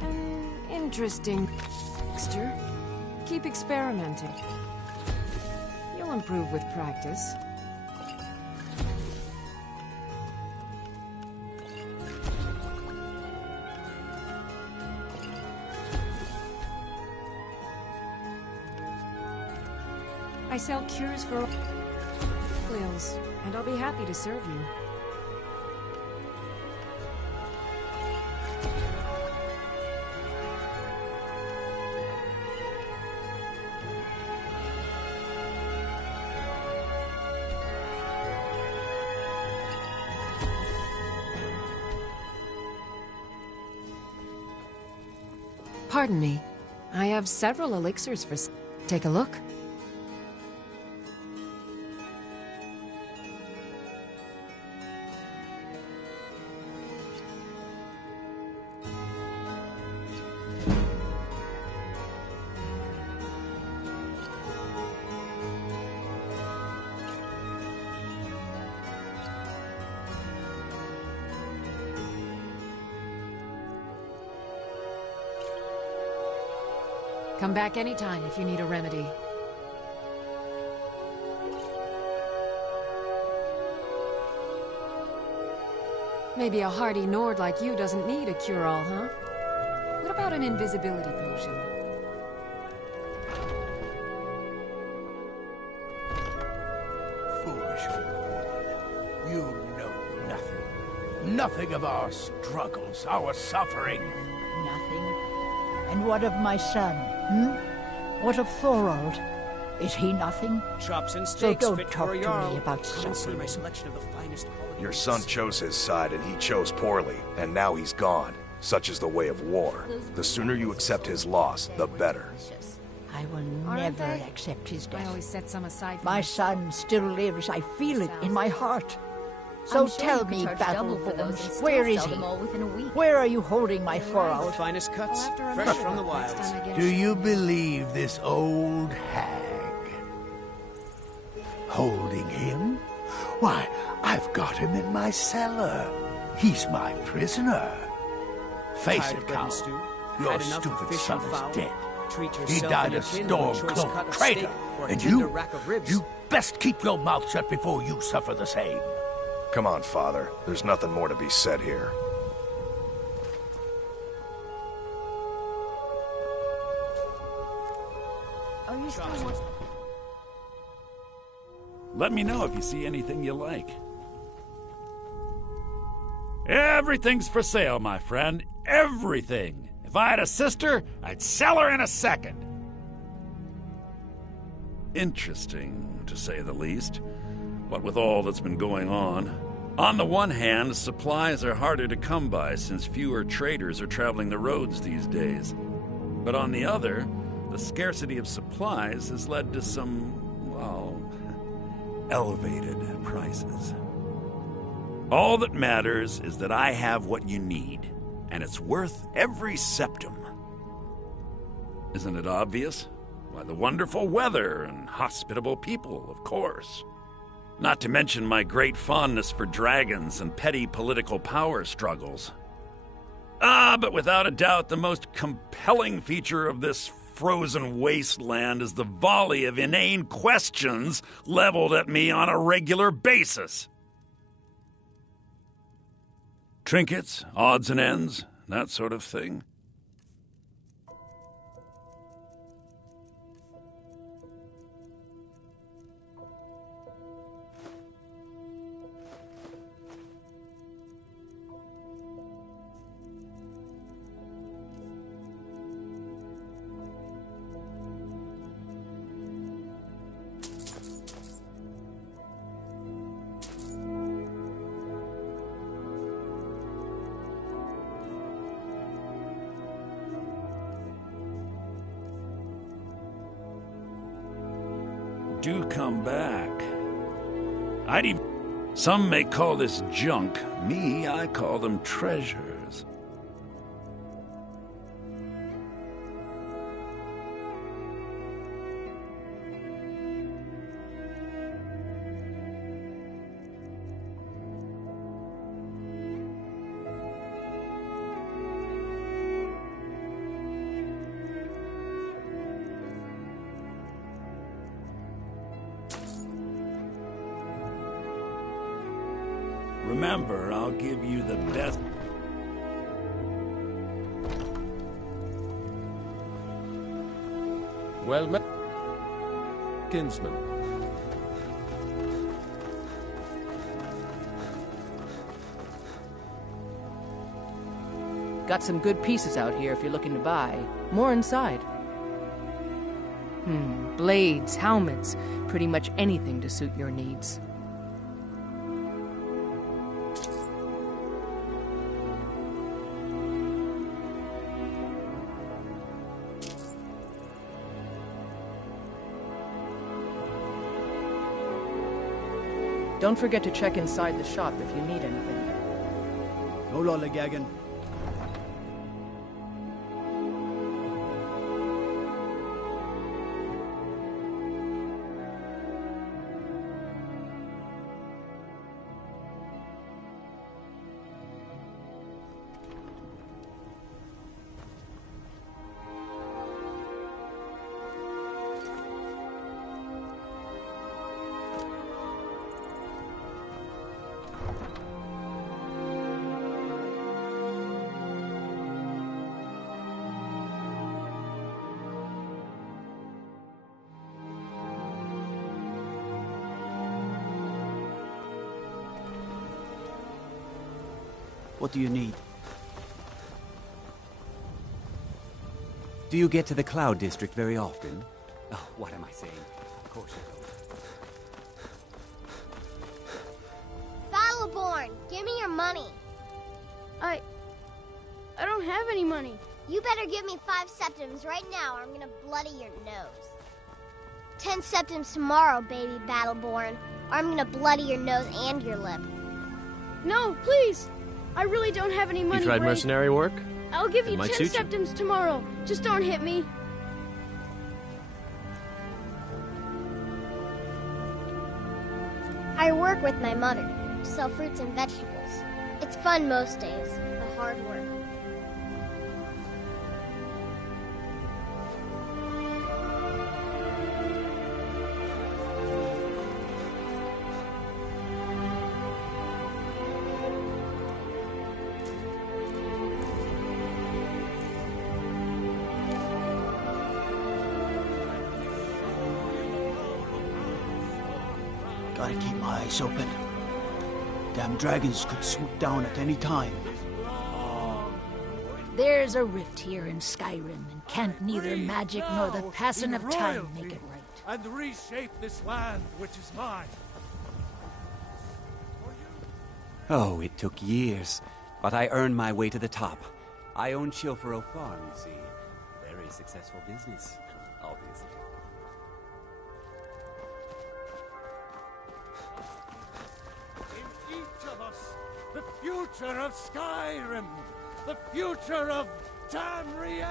An interesting mixture. Keep experimenting. You'll improve with practice. I sell cures for ills, and I'll be happy to serve you. Pardon me. I have several elixirs for... Take a look. Come back anytime if you need a remedy. Maybe a hardy Nord like you doesn't need a cure-all, huh? What about an invisibility potion? Foolish old. You know nothing. Nothing of our struggles, our suffering. Nothing. And what of my son, What of Thorold? Is he nothing? Chops and So steaks don't fit talk for a to jarl. me about Come and see suffering. my selection of the finest quality. Your son chose his side, and he chose poorly, and now he's gone. Such is the way of war. The sooner you accept his loss, the better. I will Aren't never they? accept his I death. always set some aside for My myself. son still lives. I feel it in my heart. I'm So sure tell you could me, charge Battle double for those and Bones, still where is sell he? them all within a week. Where are you holding my Thorold? Finest cuts, I'll have to remember fresh from the that next wilds. time I get Do a you believe this old hag? Holding him? Why, I've got him in my cellar. He's my prisoner. Face Tired it, of bread and Cal. stew? Your Had enough of stupid fish son and is fowl? dead. Treat He yourself died and a your kin to a choice storm-cloaked cut of traitor. steak or a And tender you, rack of ribs. you best keep your mouth shut before you suffer the same. Come on, Father. There's nothing more to be said here. Are you still... Let me know if you see anything you like. Everything's for sale, my friend. Everything. If I had a sister, I'd sell her in a second. Interesting, to say the least. What with all that's been going on. On the one hand, supplies are harder to come by since fewer traders are traveling the roads these days. But on the other, the scarcity of supplies has led to some, well, elevated prices. All that matters is that I have what you need, and it's worth every septum. Isn't it obvious? Why, the wonderful weather and hospitable people, of course. Not to mention my great fondness for dragons and petty political power struggles. But without a doubt, the most compelling feature of this frozen wasteland is the volley of inane questions leveled at me on a regular basis. Trinkets, odds and ends, that sort of thing. Do come back. Some may call this junk. Me, I call them treasures. Remember, I'll give you the best. Well met, kinsman. Got some good pieces out here if you're looking to buy. More inside. Blades, helmets, pretty much anything to suit your needs. Don't forget to check inside the shop if you need anything. No lollygagging. What do you need? Do you get to the Cloud District very often? Oh, what am I saying? Of course you don't. Battleborn, give me your money. I don't have any money. You better give me 5 septims right now or I'm gonna bloody your nose. 10 septims tomorrow, baby Battleborn, or I'm gonna bloody your nose and your lip. No, please. I really don't have any money. You tried Wraith. mercenary work? I'll give you It might 10 suit you. septims tomorrow. Just don't hit me. I work with my mother, sell fruits and vegetables. It's fun most days, but hard work. Gotta keep my eyes open. Damn dragons could swoop down at any time. There's a rift here in Skyrim, and can't neither magic nor the passing of time make it right. And reshape this land, which is mine. Oh, it took years, but I earned my way to the top. I own Chilfaro Farm, you see. Very successful business, obviously. In each of us, the future of Skyrim, the future of Tamriel.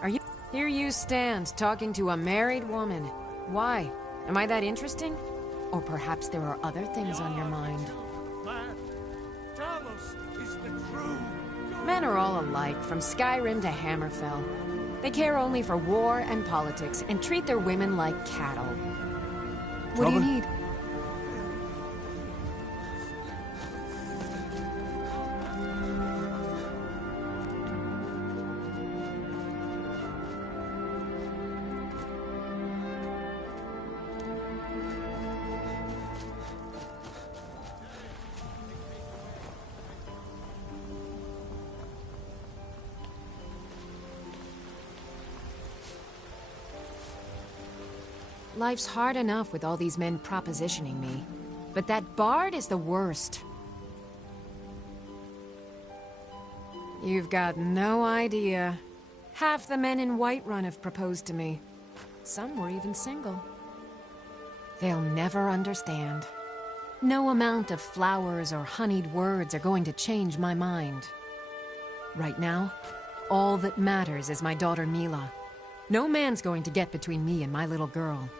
Are you... Here you stand, talking to a married woman. Why? Am I that interesting? Or perhaps there are other things on your mind. Man, Talos is the true. Men are all alike, from Skyrim to Hammerfell. They care only for war and politics, and treat their women like cattle. What do you need? Life's hard enough with all these men propositioning me. But that bard is the worst. You've got no idea. Half the men in Whiterun have proposed to me. Some were even single. They'll never understand. No amount of flowers or honeyed words are going to change my mind. Right now, all that matters is my daughter Mila. No man's going to get between me and my little girl.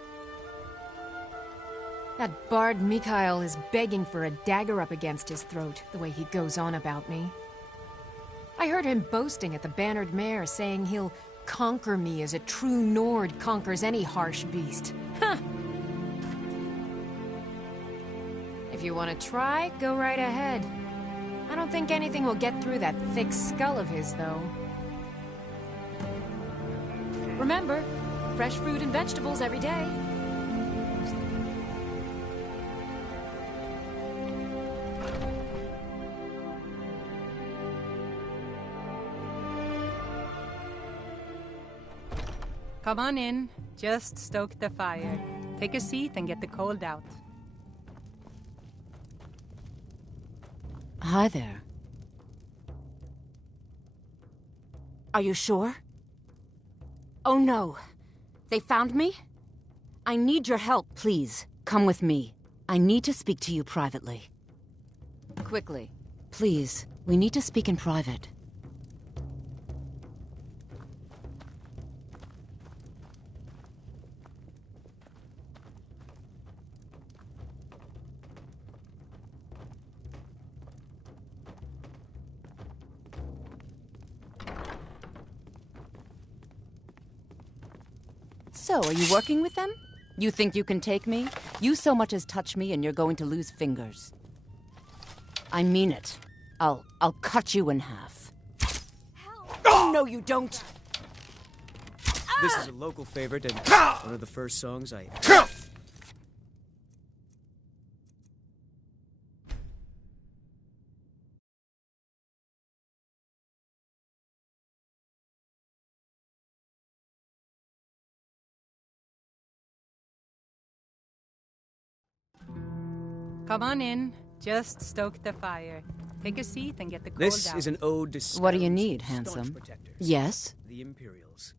That bard Mikhail is begging for a dagger up against his throat, the way he goes on about me. I heard him boasting at the Bannered Mare, saying he'll conquer me as a true Nord conquers any harsh beast. Huh! If you want to try, go right ahead. I don't think anything will get through that thick skull of his, though. Remember, fresh fruit and vegetables every day. Come on in. Just stoke the fire. Take a seat and get the cold out. Hi there. Are you sure? Oh no. They found me? I need your help. Please, come with me. I need to speak to you privately. Quickly. Please, we need to speak in private. So, are you working with them? You think you can take me? You so much as touch me and you're going to lose fingers. I mean it. I'll cut you in half. Oh, no you don't! This is a local favorite and one of the first songs I Come on in. Just stoke the fire. Take a seat and get the cold This out. is an ode to What do you Skyrim's need, staunch handsome? protectors, Yes? the Imperials.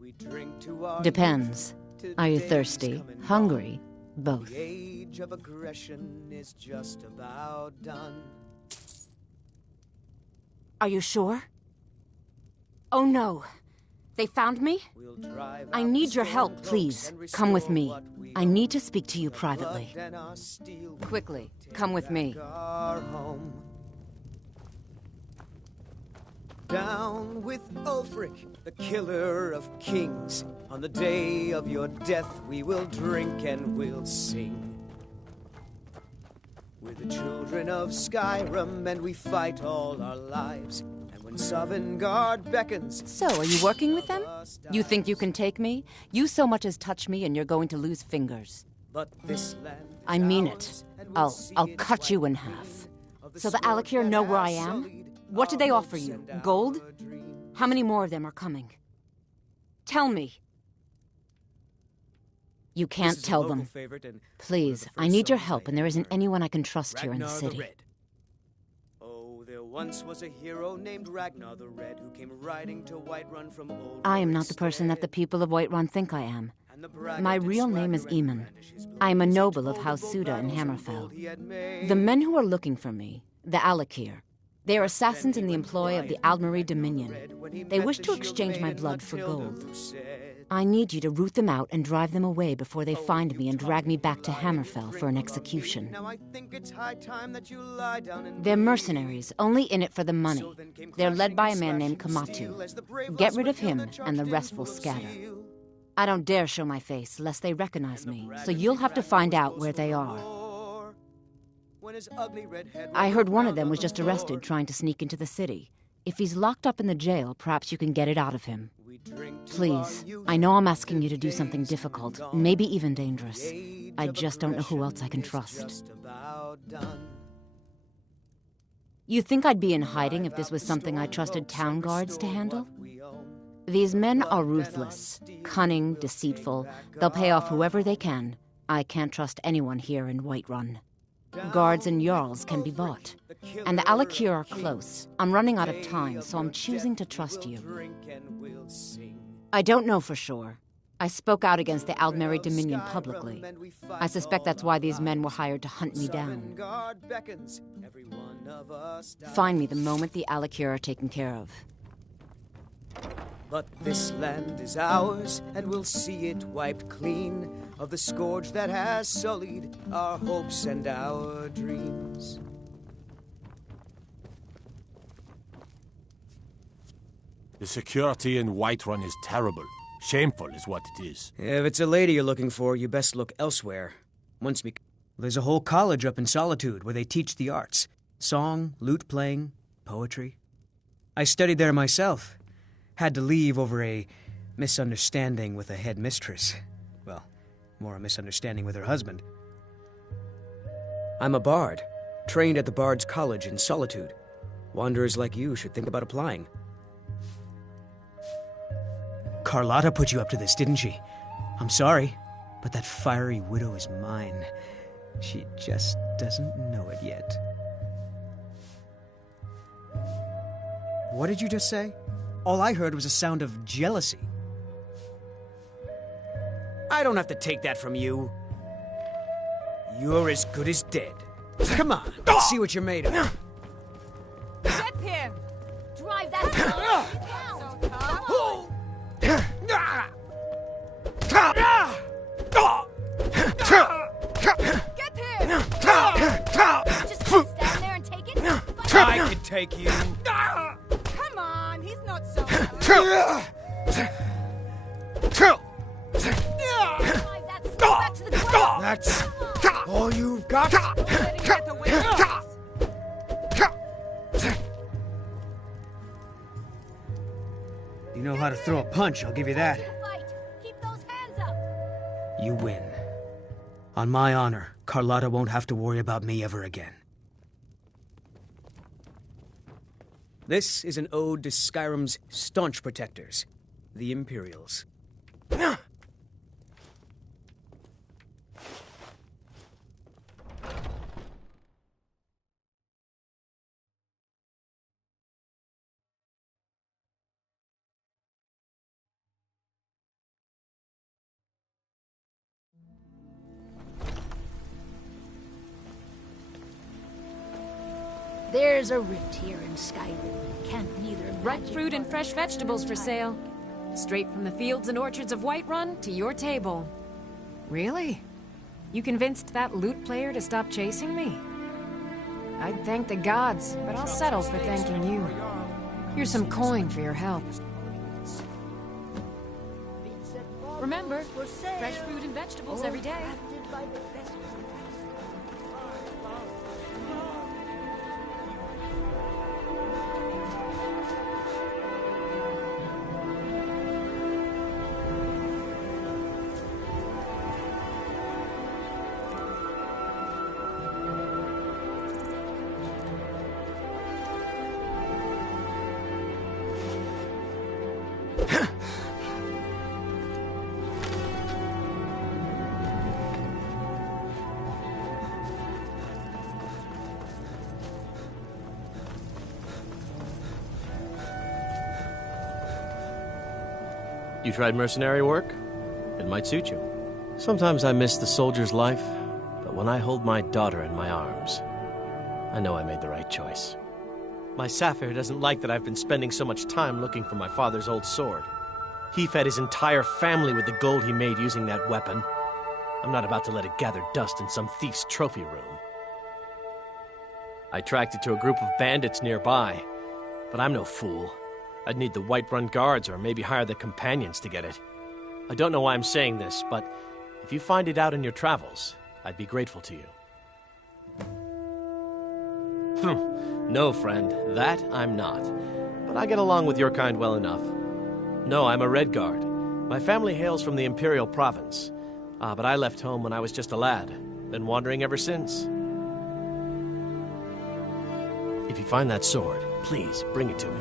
We drink to our Depends. youth, Are you today's thirsty? come and Hungry? gone. Both. The age of aggression is just about done. Are you sure? Oh no. They found me? We'll drive I out need the your storm help, cloaks please. and Come with restore me. what we I need to speak to you privately. blood and our steel. Quickly, come with me. Our home. Down with Ulfric, the killer of kings. On the day of your death, we will drink and we'll sing. We're the children of Skyrim, and we fight all our lives. And when Sovngarde beckons... So, are you working with them? You think you can take me? You so much as touch me and you're going to lose fingers. But this land is I mean ours, it. and we'll I'll see its cut you white in gleam half. of So the sword Alakir that know where I has am? sullied What do our they offer hopes you? and Gold? our dreams. How many more of them are coming? Tell me. You This can't is a tell local them. favorite, and Please, one of the I first need your songs help, I and there ever isn't learned. anyone I can trust here in the Ragnar city. Red. Oh, there once was a hero named Ragnar the Red who came riding to Whiterun from old I am not the person that the people of Whiterun think I am. My real name is Eamon. I am a noble of House Suda in Hammerfell. The men who are looking for me, the Alakir, they are assassins in the employ of the Aldmeri Dominion. They wish to exchange my blood for gold. I need you to root them out and drive them away before they find me and drag me back to Hammerfell for an execution. Now I think it's high time that you lie down and They're mercenaries, only in it for the money. They're led by a man named Kamatu. Get rid of him, and the rest will scatter. I don't dare show my face, lest they recognize me, so you'll have to find out where they are. I heard one of them was just arrested trying to sneak into the city. If he's locked up in the jail, perhaps you can get it out of him. Please, I know I'm asking you to do something difficult, maybe even dangerous. I just don't know who else I can trust. You think I'd be in hiding if this was something I trusted town guards to handle? These men are ruthless, cunning, deceitful. They'll pay off whoever they can. I can't trust anyone here in Whiterun. Guards and Jarls can be bought. And the Alakir are close. I'm running out of time, so I'm choosing to trust you. I don't know for sure. I spoke out against the Aldmeri Dominion publicly. I suspect that's why these men were hired to hunt me down. Find me the moment the Alakir are taken care of. But this land is ours, and we'll see it wiped clean of the scourge that has sullied our hopes and our dreams. The security in Whiterun is terrible. Shameful is what it is. If it's a lady you're looking for, you best look elsewhere. There's a whole college up in Solitude where they teach the arts. Song, lute playing, poetry. I studied there myself. Had to leave over a misunderstanding with a headmistress. Well, more a misunderstanding with her husband. I'm a bard, trained at the Bard's College in Solitude. Wanderers like you should think about applying. Carlotta put you up to this, didn't she? I'm sorry, but that fiery widow is mine. She just doesn't know it yet. What did you just say? All I heard was a sound of jealousy. I don't have to take that from you. You're as good as dead. Come on, let's see what you're made of. Get him! Drive that down! Get him! Just stand there and take it? I could take you. Come on, he's not so... Back to the ground! That's all you've got? Get away from us. You know how to throw a punch, I'll give you that. Fight! Keep those hands up! You win. On my honor, Carlotta won't have to worry about me ever again. This is an ode to Skyrim's staunch protectors, the Imperials. There's a rift here in Skyrim. Can't neither Ripe magic fruit and nor fresh vegetables for sale. Straight from the fields and orchards of Whiterun to your table. Really? You convinced that lute player to stop chasing me? I'd thank the gods, but I'll settle for thanking you. Here's some coin for your help. Remember, fresh fruit and vegetables every day. You tried mercenary work? It might suit you. Sometimes I miss the soldier's life, but when I hold my daughter in my arms, I know I made the right choice. My Sapphire doesn't like that I've been spending so much time looking for my father's old sword. He fed his entire family with the gold he made using that weapon. I'm not about to let it gather dust in some thief's trophy room. I tracked it to a group of bandits nearby, but I'm no fool. I'd need the Whiterun guards or maybe hire the companions to get it. I don't know why I'm saying this, but if you find it out in your travels, I'd be grateful to you. No, friend, that I'm not. But I get along with your kind well enough. No, I'm a Red Guard. My family hails from the Imperial Province. But I left home when I was just a lad. Been wandering ever since. If you find that sword, please bring it to me.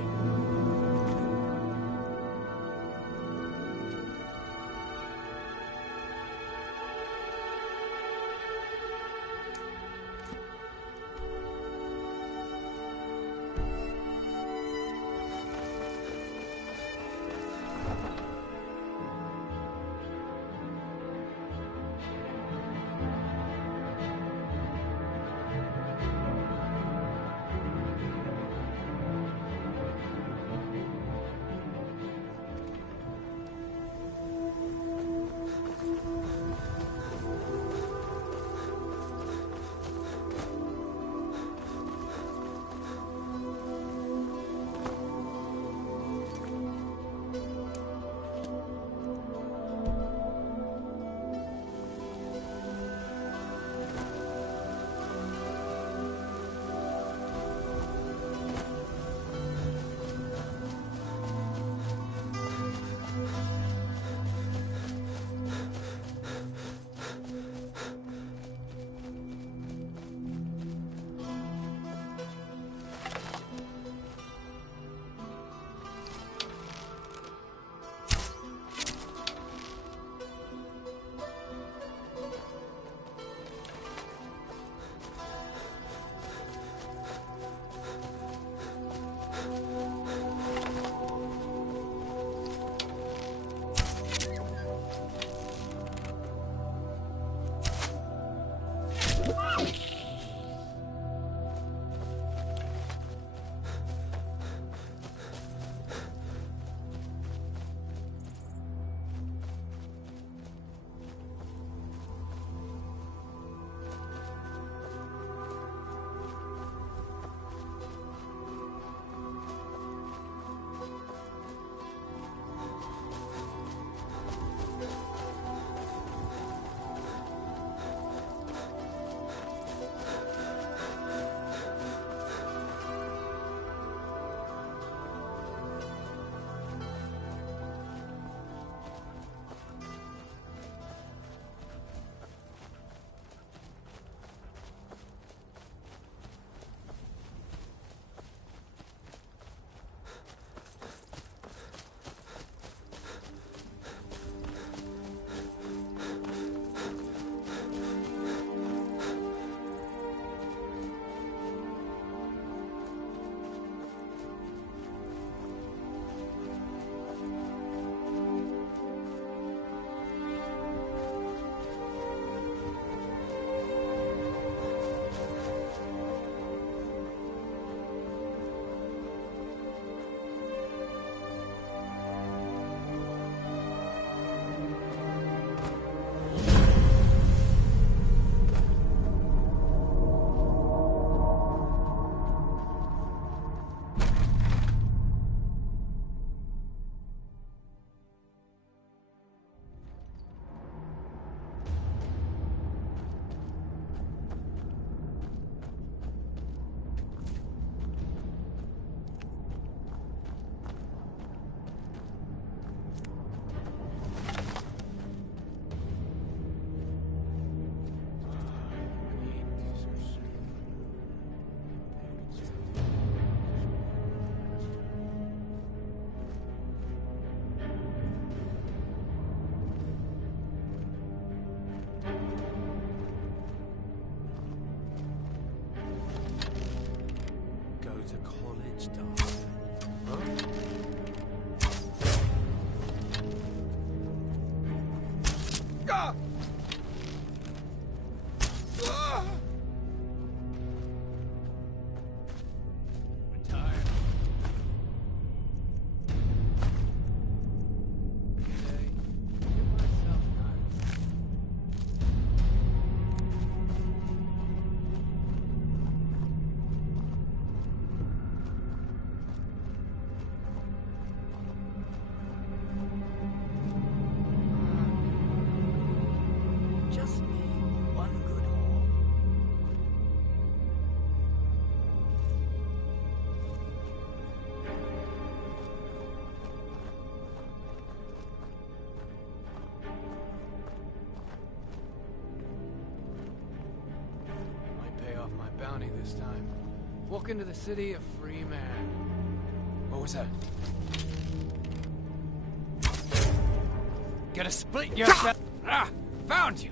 to college, darling. Huh? Ah! Ah! Retire. Okay. Give myself time. Just need one good haul. Might pay off my bounty this time. Walk into the city a free man. What was that? Gotta split yourself. Ah! Found you!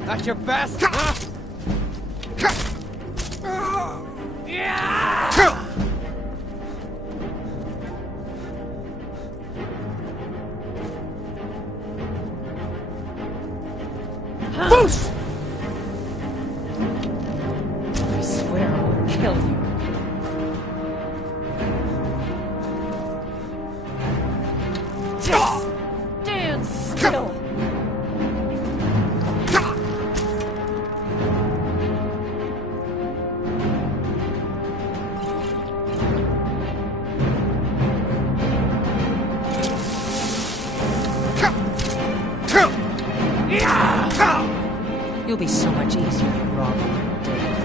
That's your best? Huh? Yeah! Boosh! I swear I will kill you. Just stand still. You'll be so much easier to rob when I'm dead.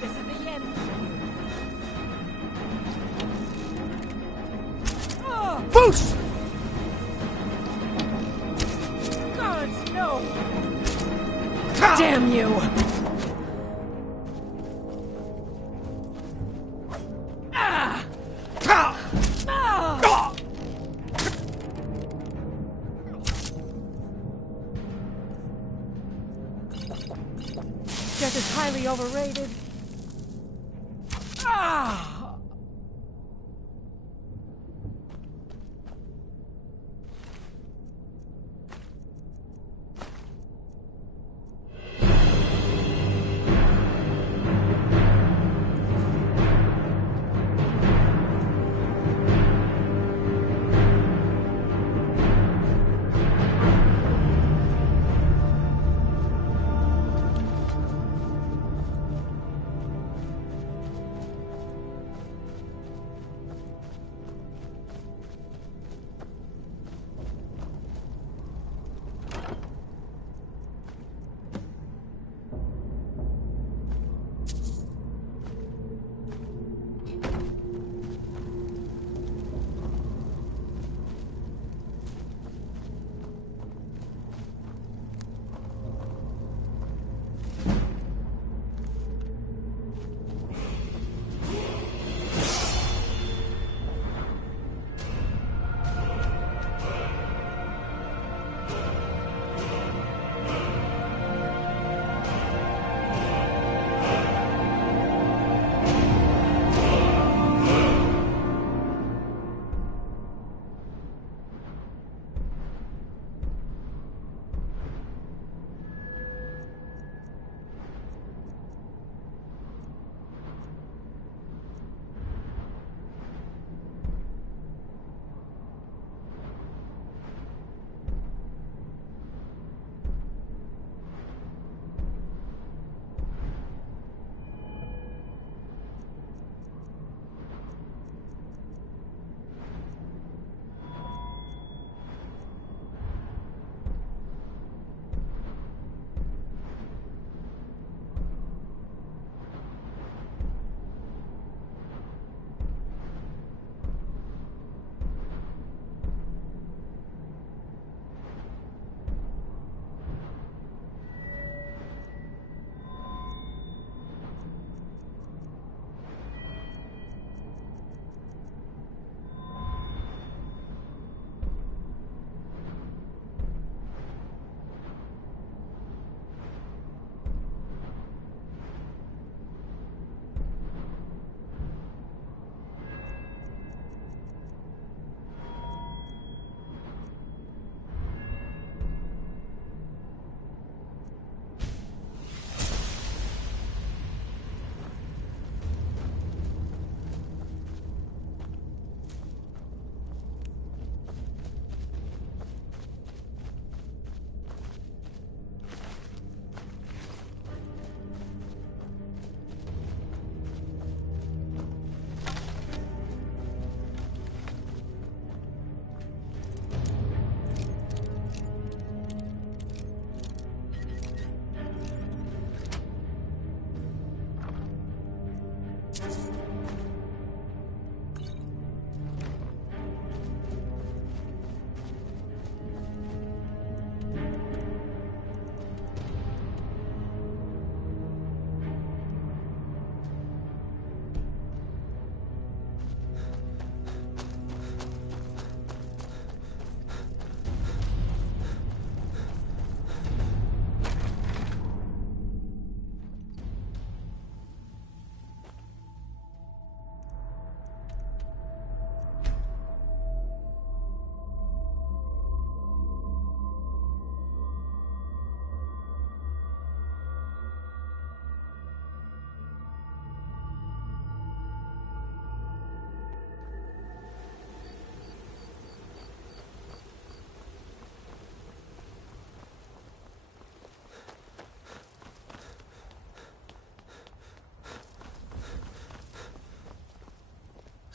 This is the end. Boosh! Gods, no! Damn you! Death is highly overrated.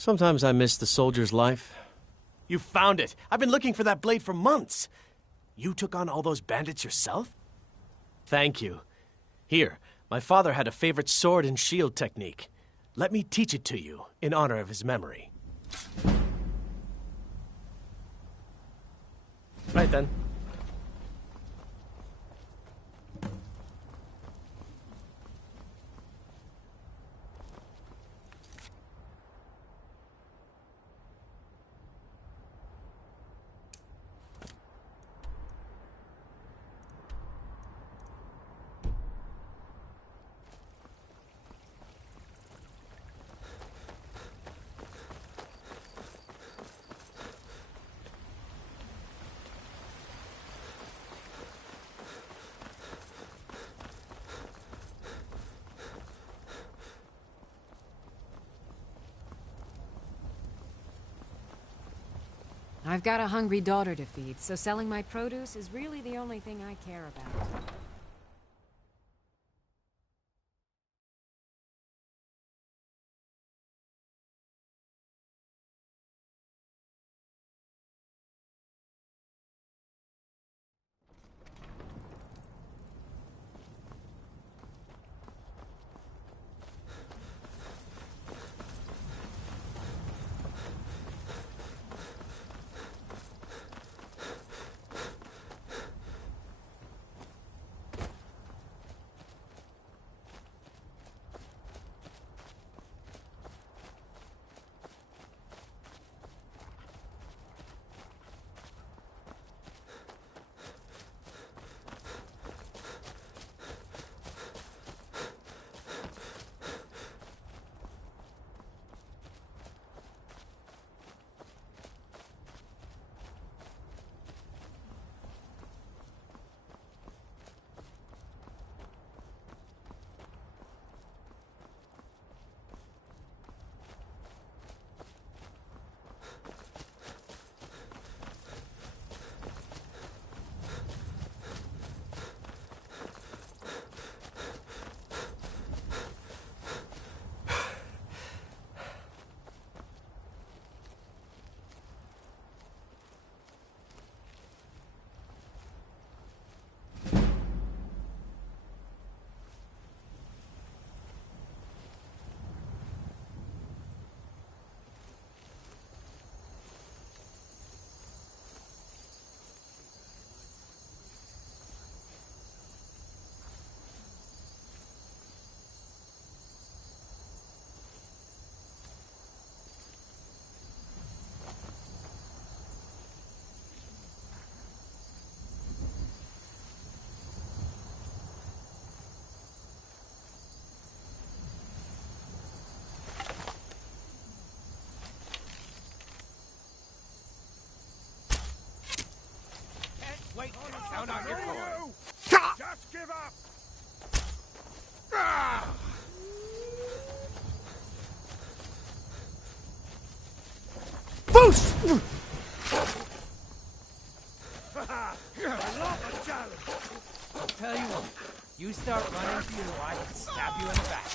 Sometimes I miss the soldier's life. You found it! I've been looking for that blade for months! You took on all those bandits yourself? Thank you. Here, my father had a favorite sword and shield technique. Let me teach it to you, in honor of his memory. Right then. I've got a hungry daughter to feed, so selling my produce is really the only thing I care about. Wait for the sound on your coin. Just give up! Boost! I love a challenge! I'll tell you what. You start running for your life and stab you in the back.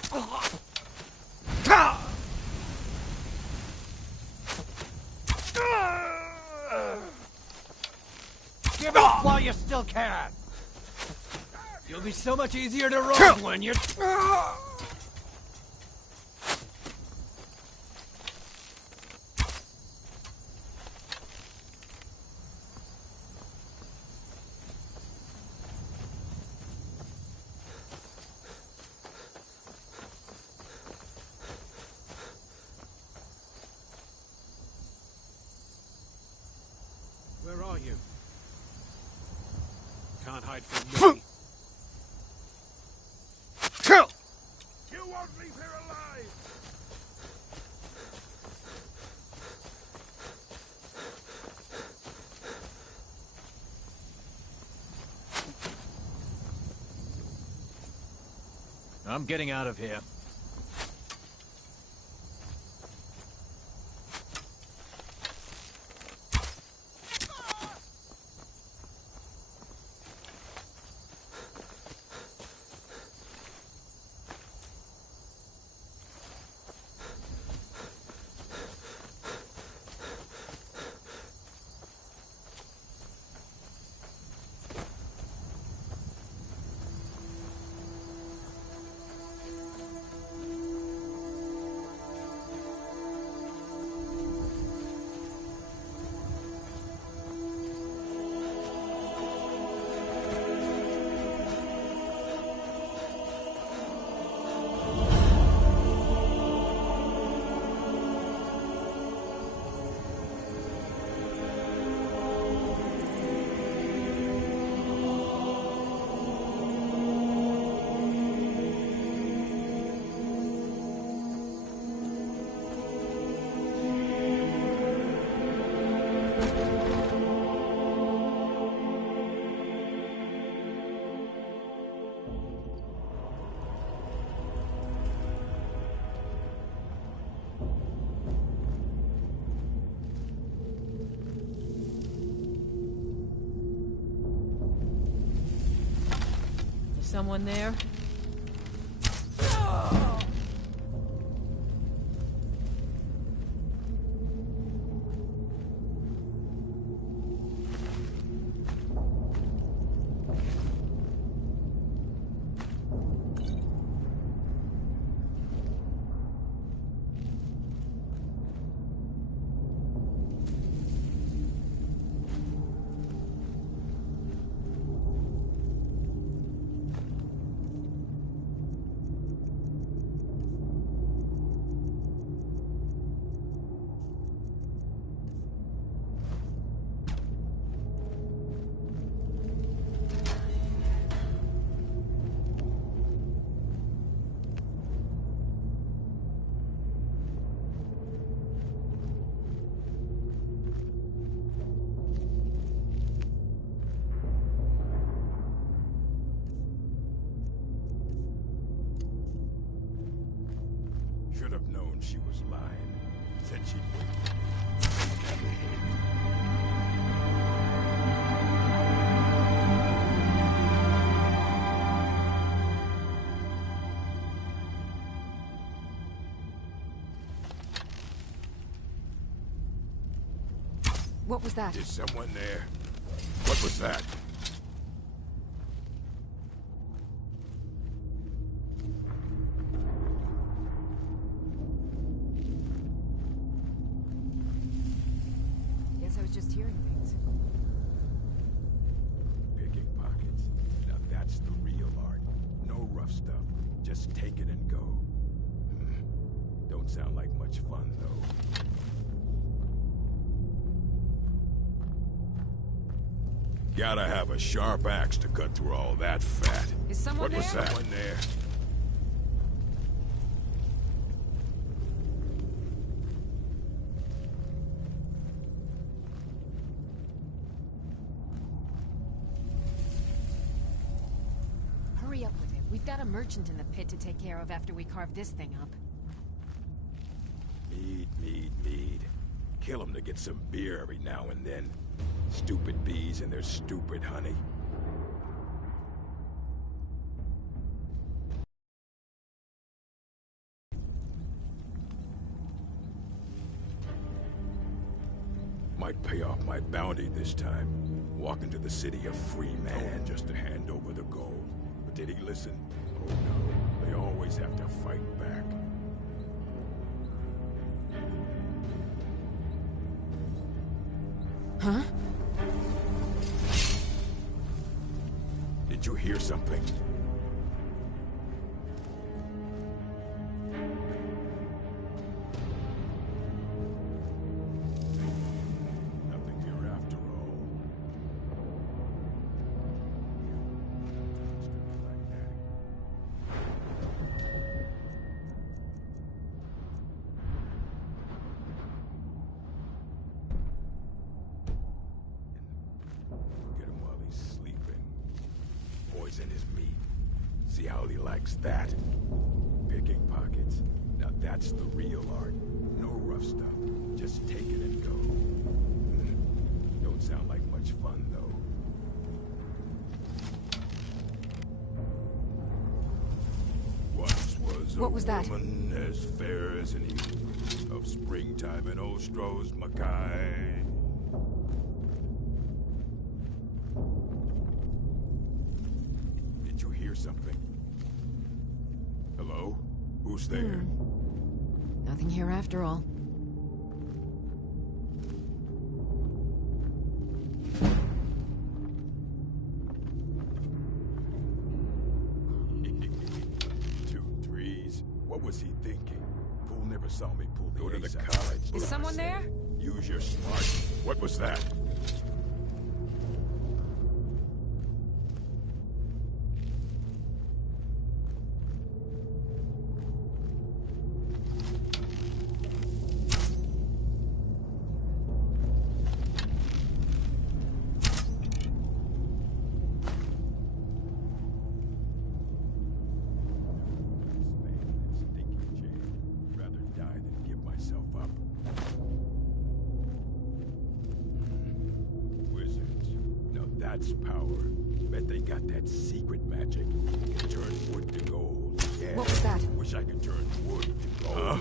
Give it while you still can. You'll be so much easier to roll when you're... ride for me. You won't leave here alive! I'm getting out of here. Someone there? Should have known she was lying. Said she'd wait. What was that? Is someone there? What was that? Guess I was just hearing things. Picking pockets. Now that's the real art. No rough stuff. Just take it and go. Don't sound like much fun, though. Gotta have a sharp axe to cut through all that fat. Is someone What was there? that? Someone there. Hurry up with it. We've got a merchant in the pit to take care of after we carve this thing up. Mead. Kill 'em to get some beer every now and then. Stupid bees and their stupid honey. Might pay off my bounty this time. Walk into the city a free man just to hand over the gold. But did he listen? Oh no, they always have to fight back. Huh? Did you hear something? Nothing here after all. Howley likes that. Picking pockets. Now that's the real art. No rough stuff. Just take it and go. Don't sound like much fun, though. Once was What was a that? woman as fair as an eagle, of springtime in Ostro's Mackay. Did you hear something? Hello? Who's there? Nothing here after all. What was he thinking? Fool never saw me pull the Go to the college. Is someone there? Use your smart. What was that? That's power. Bet they got that secret magic. Can turn wood to gold. Yeah. What was that? Wish I could turn wood to gold. Huh?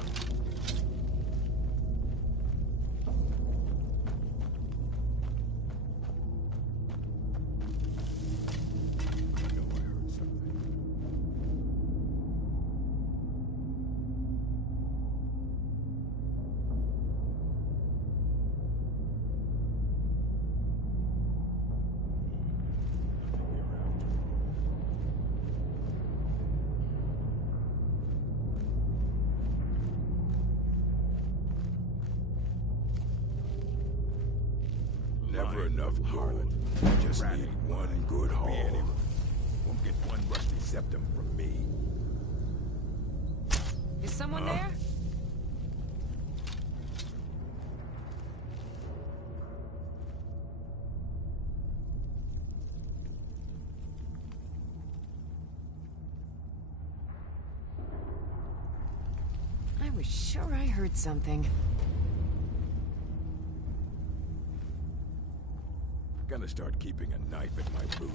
Never enough gold. Just need one good haul. Won't get one rusty septum from me. Is someone there? I was sure I heard something. Gonna start keeping a knife in my boot.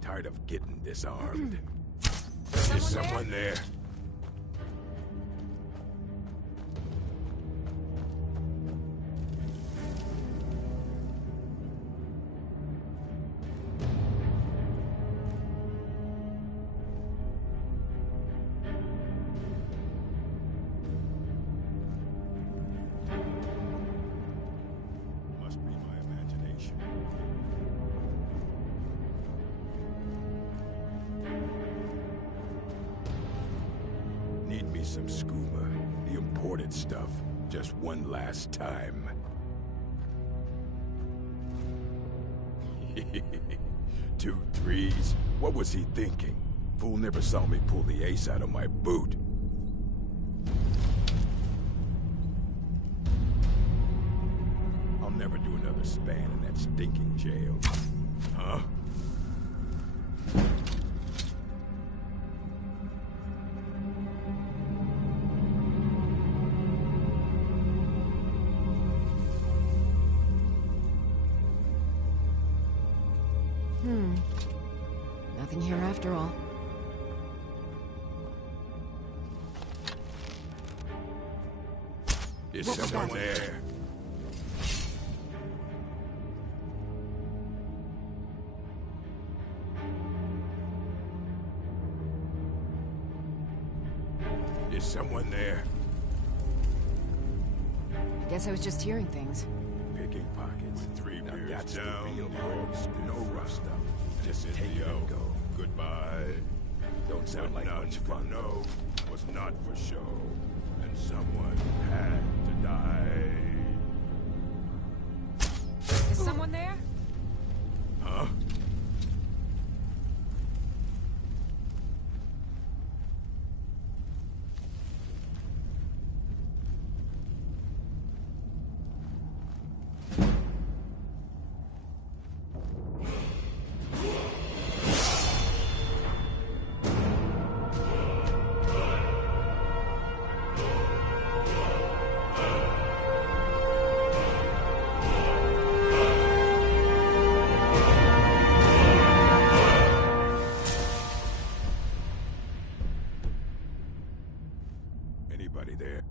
Tired of getting disarmed. Is someone there? Must be my imagination. Need me some skooma, the imported stuff, just one last time. 2 3s? What was he thinking? Fool never saw me pull the ace out of my boot. I'll never do another span in that stinking jail. Huh? Nothing here after all. Is someone there? Is someone there? I guess I was just hearing things. Picking pockets. 3 beers that's down, the real world. No rough stuff. Just take it and go. Goodbye. Don't sound like much fun. No, was not for show. And someone had to die. Is someone there? Huh? anybody there.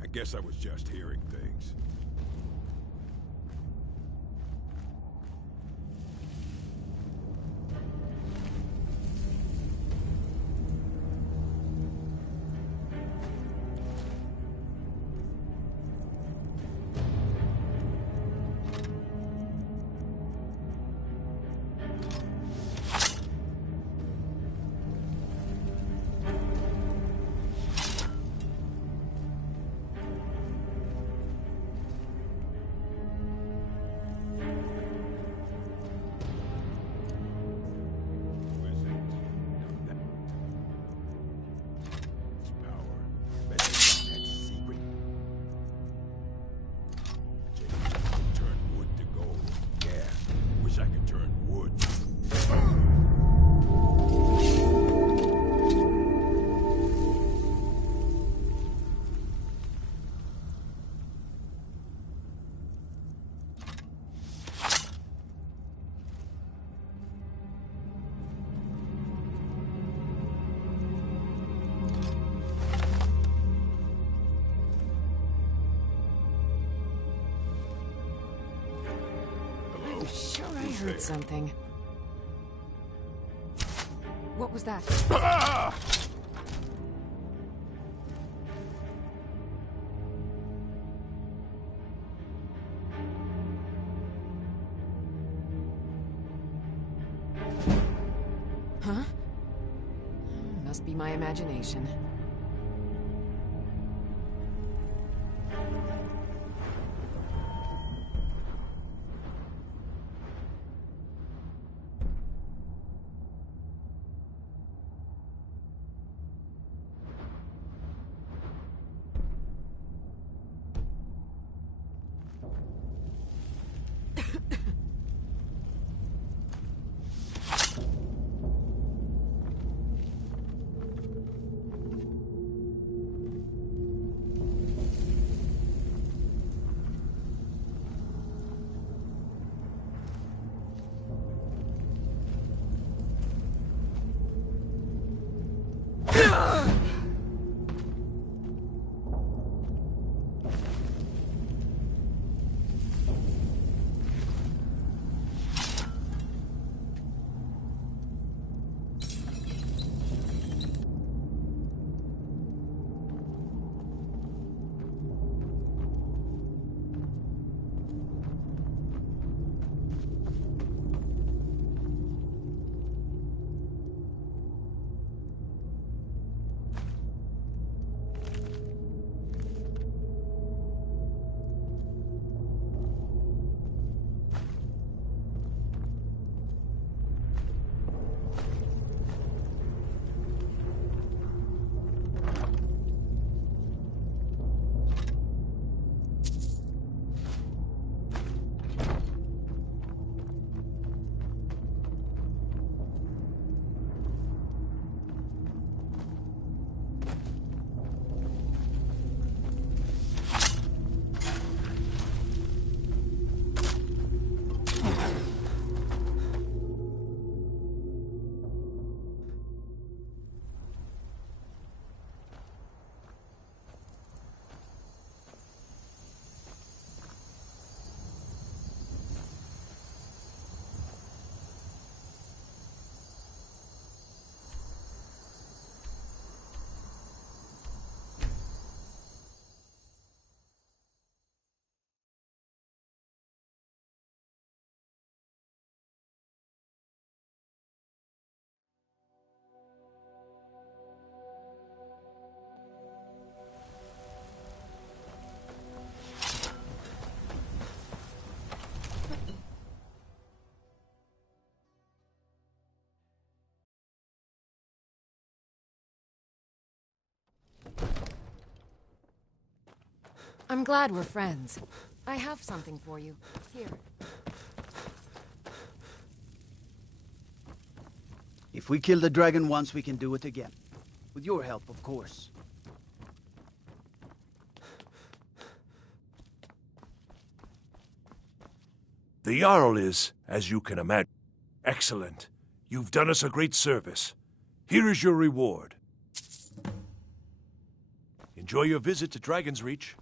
I guess I was just hearing things. I'm sure I heard something. What was that? Ah! Huh? Must be my imagination. I'm glad we're friends. I have something for you. Here. If we kill the dragon once, we can do it again. With your help, of course. The Jarl is, as you can imagine, excellent. You've done us a great service. Here is your reward. Enjoy your visit to Dragon's Reach.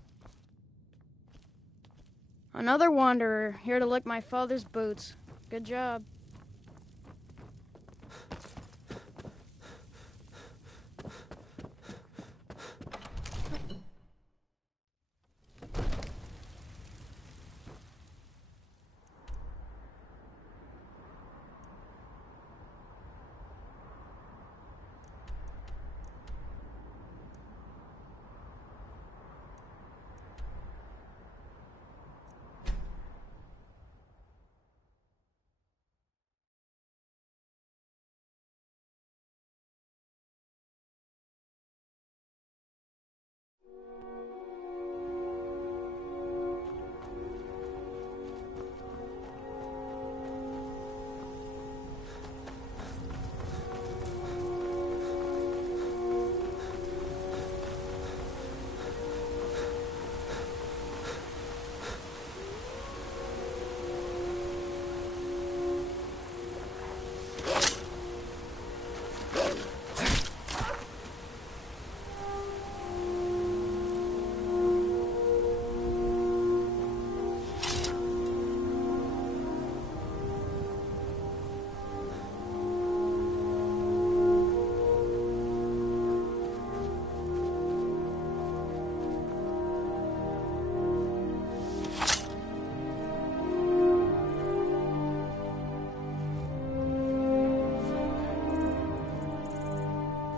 Another wanderer, here to lick my father's boots. Good job.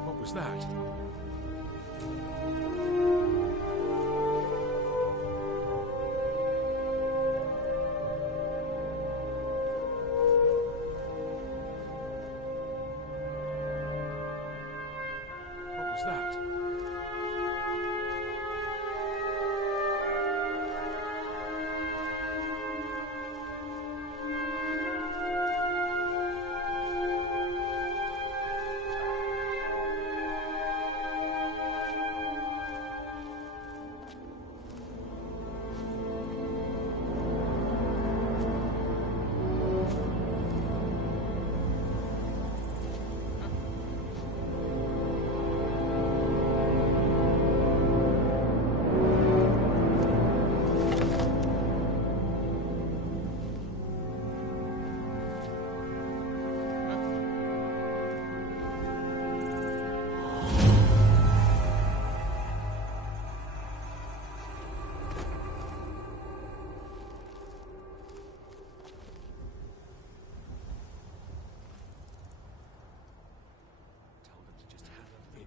What was that? What was that?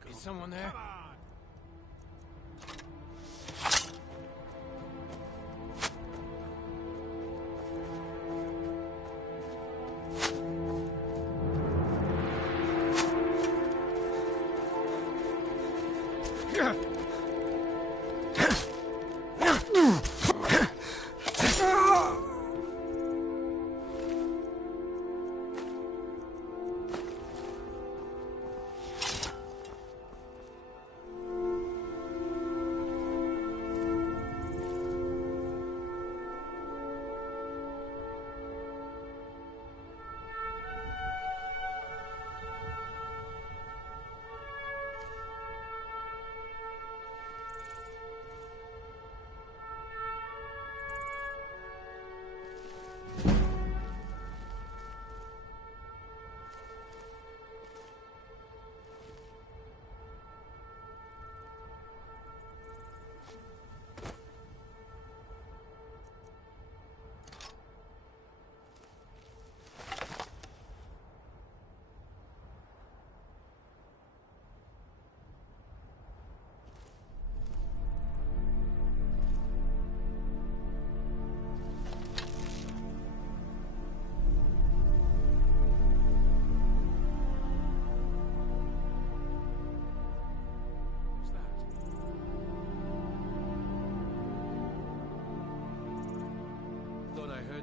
Is someone there?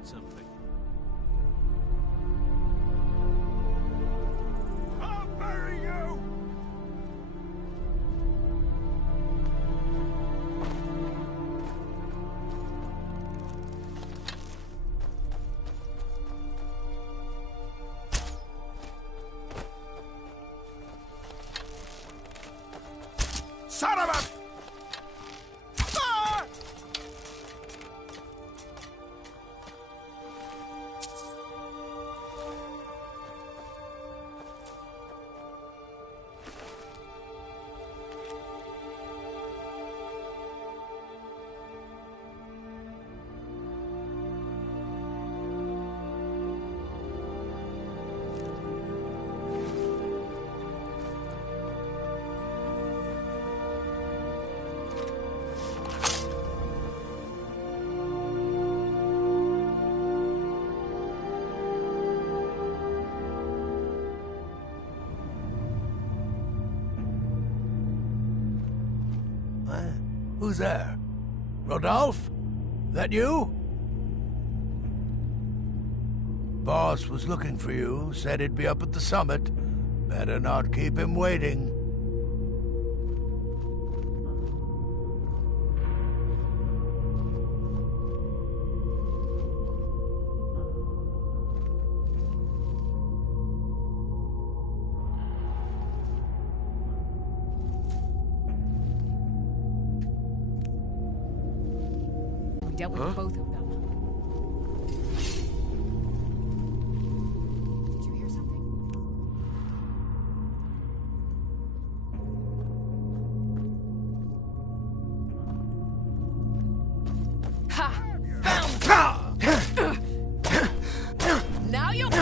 Something. I'll bury you! Who's there? Rodolphe? That you? Boss was looking for you, said he'd be up at the summit. Better not keep him waiting. We dealt with both of them. Did you hear something? Ha! Found! Now you move!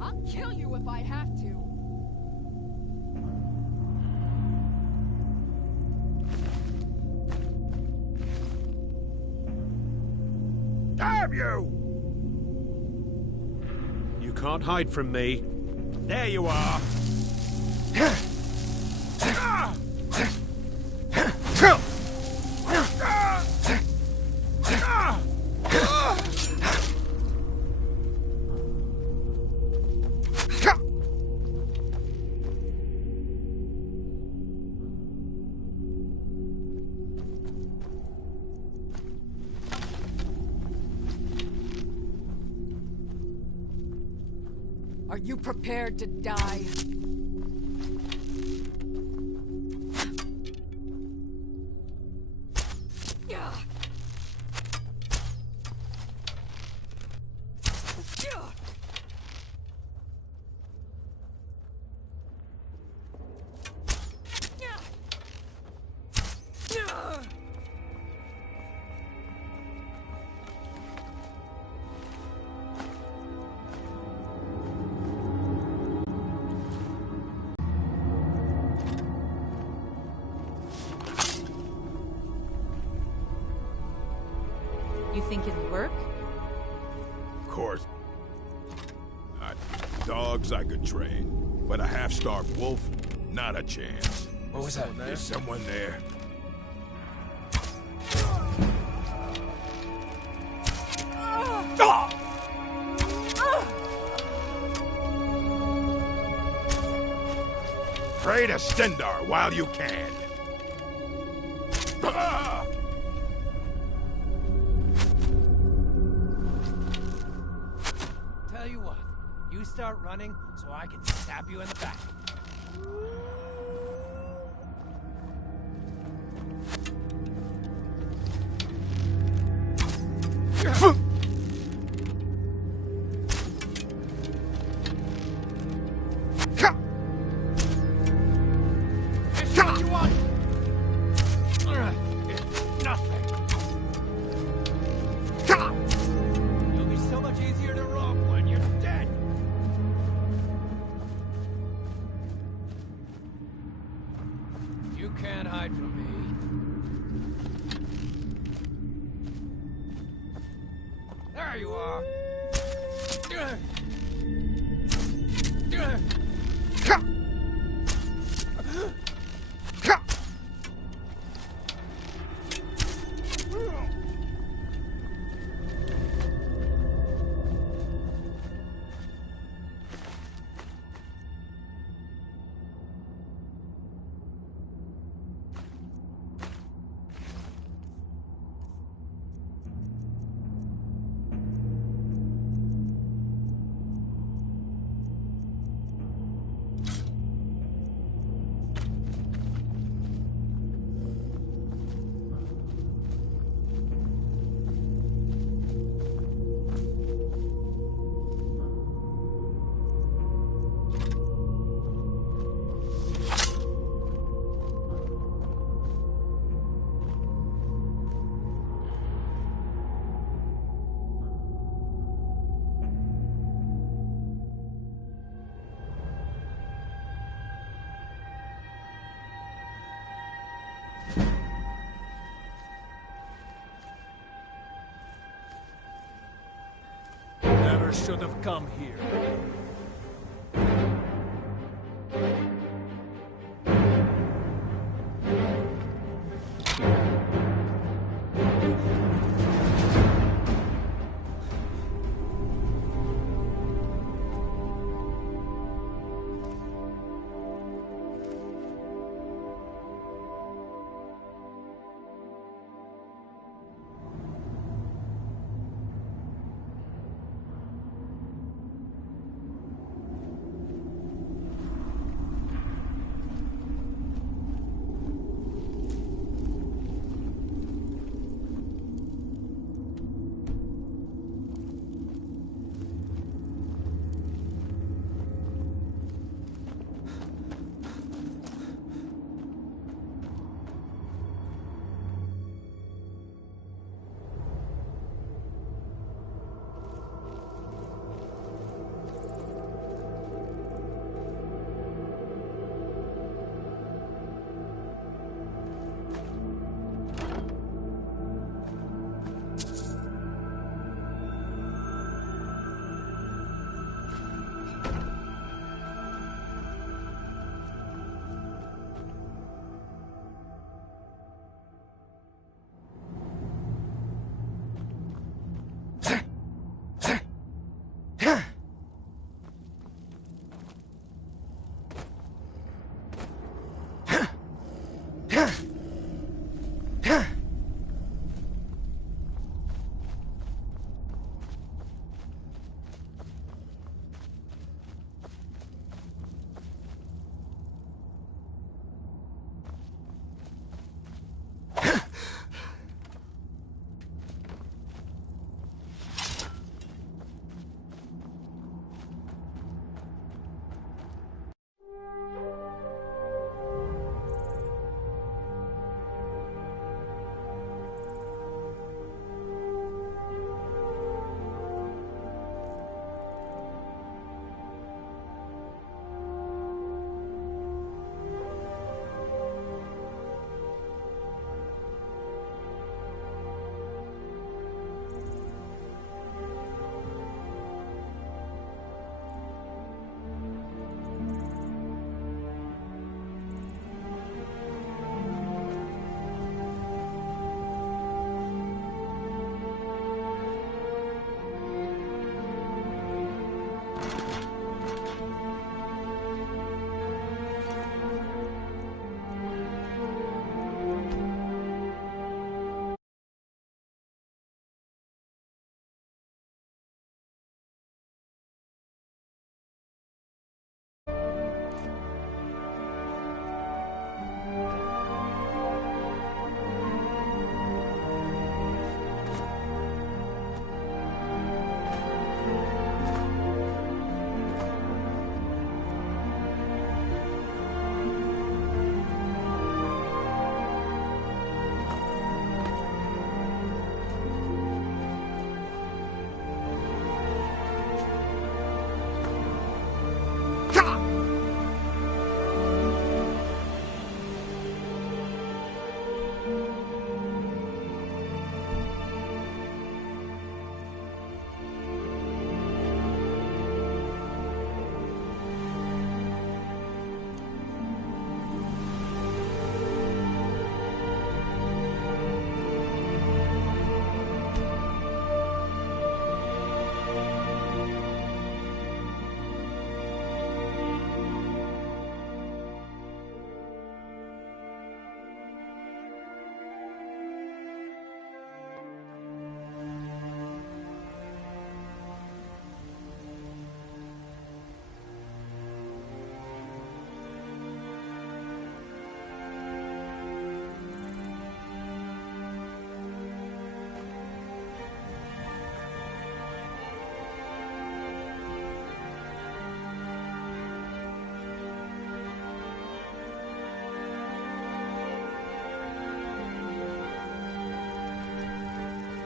I'll kill you if I have to. Damn you! You can't hide from me. There you are. Are you prepared to die? You think it'll work? Of course. Dogs I could train, but a half-starved wolf, not a chance. What was that? There's someone there. Pray to Stendar while you can. Tell you what, you start running so I can stab you in the back. You can't hide from me. There you are. never should have come here.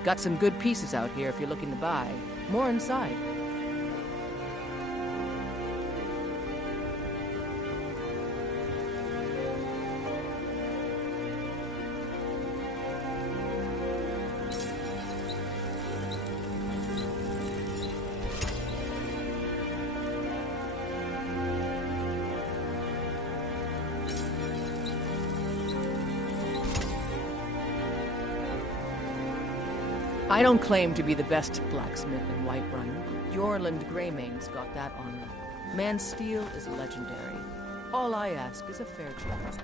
Got some good pieces out here if you're looking to buy. More inside. I don't claim to be the best blacksmith in Whiterun. Jorland Greymane's got that honor. Man's steel is legendary. All I ask is a fair chance.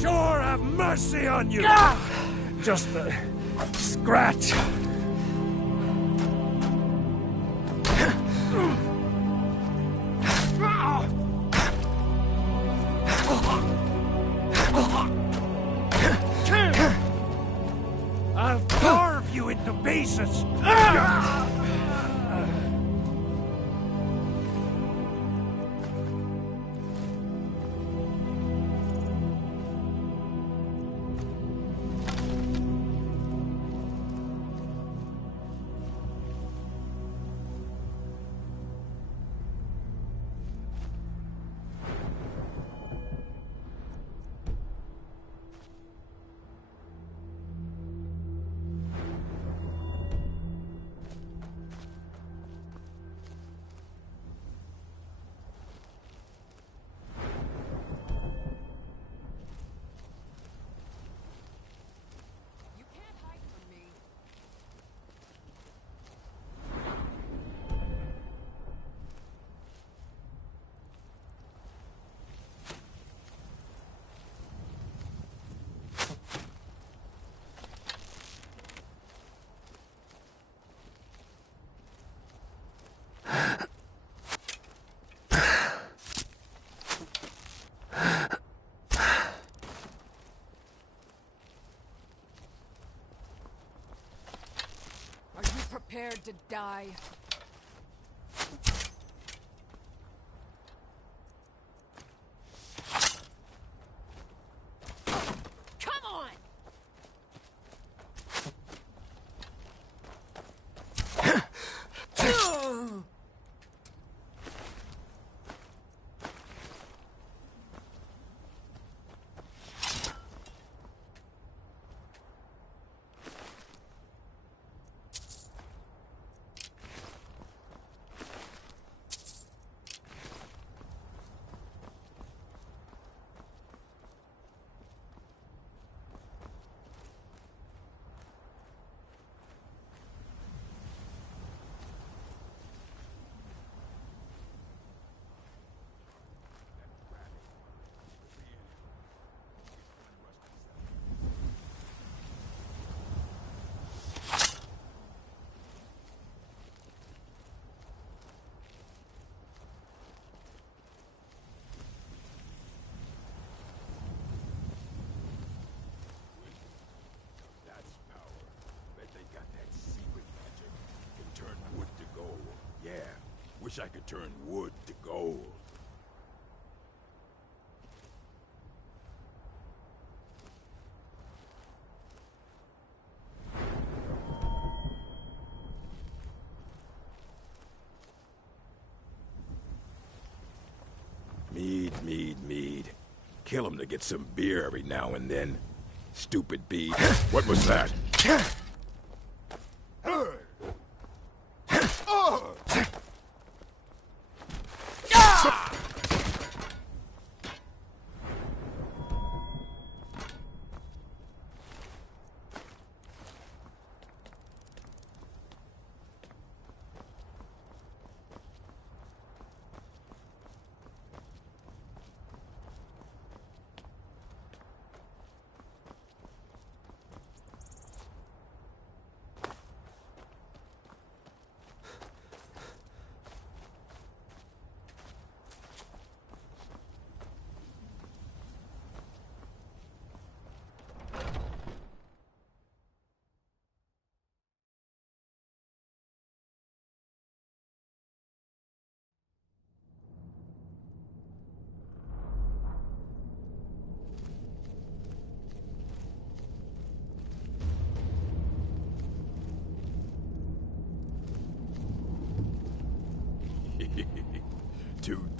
Sure, have mercy on you! Just a scratch. I'll carve you into pieces! Prepared to die. Come on! Wish I could turn wood to gold. Mead. Kill him to get some beer every now and then. Stupid bee. What was that?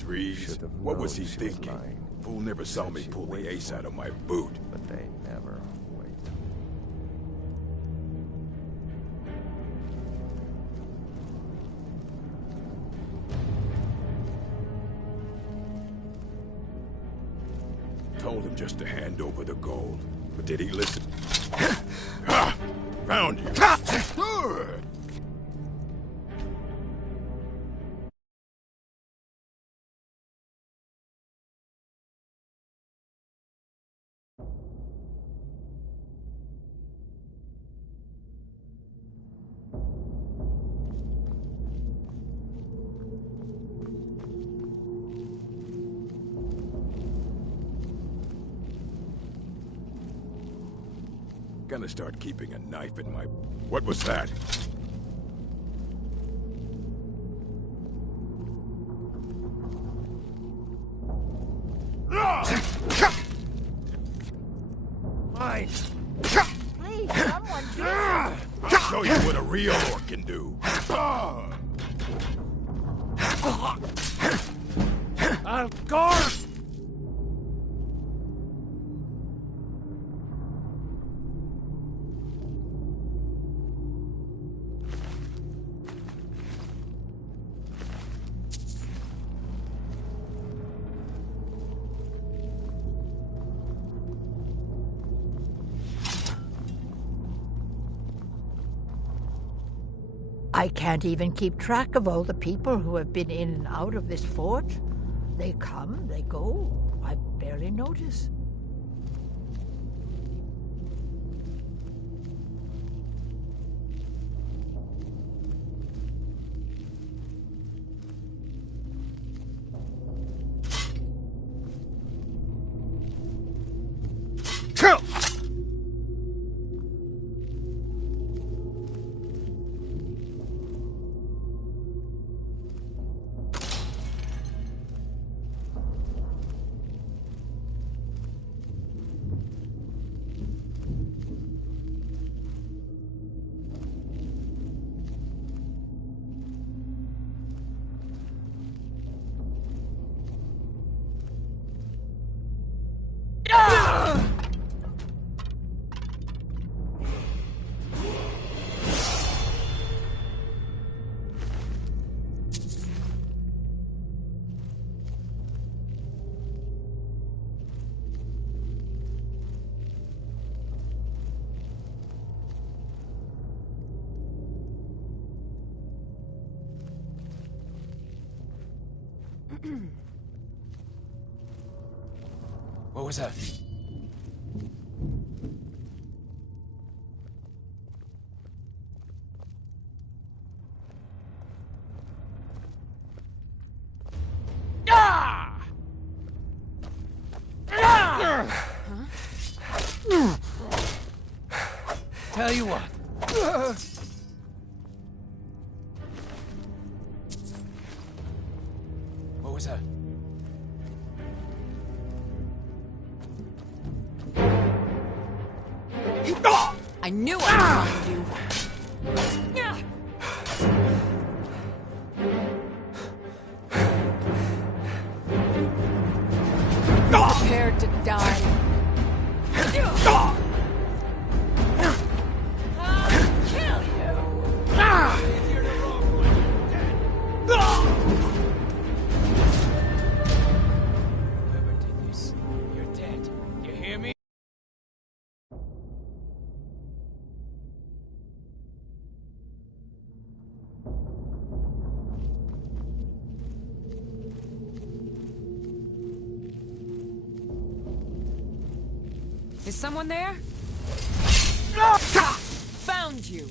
trees. What was he thinking? Fool never saw me pull the ace out of my boot. But they never wait. Told him just to hand over the gold. But did he listen? Ha! Found you! Gonna start keeping a knife in my... What was that? Mine. Please, someone do it. I'll show you what a real orc can do. I'll guard! I can't even keep track of all the people who have been in and out of this fort. They come, they go. I barely notice. What was that? Tell you what. What was that? I knew I'd find you. Prepared to die. I'll kill you! Whoever did this, you're dead. You hear me? Is someone there? Found you.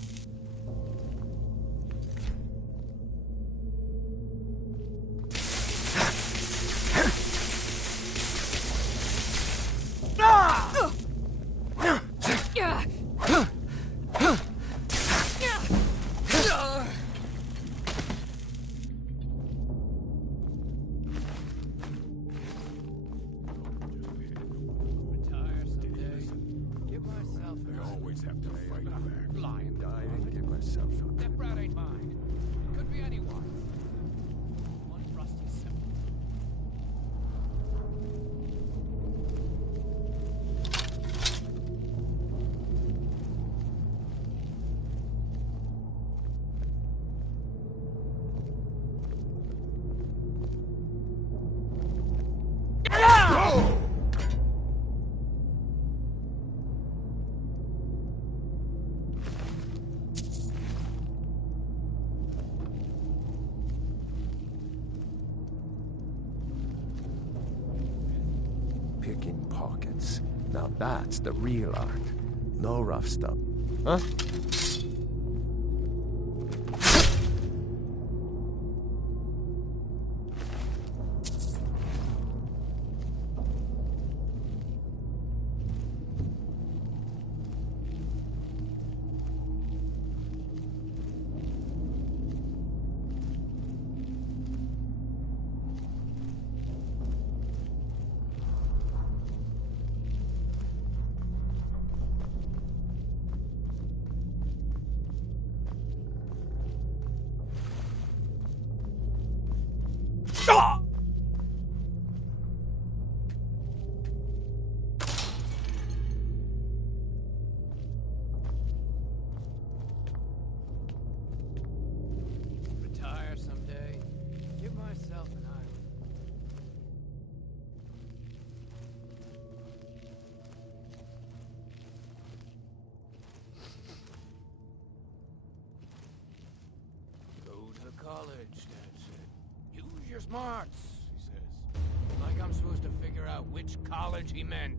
pockets. Now that's the real art. No rough stuff. Huh? Retire someday. Give myself an island. Go to college, Dad said. Use your smarts, he says. Like I'm supposed to figure out which college he meant.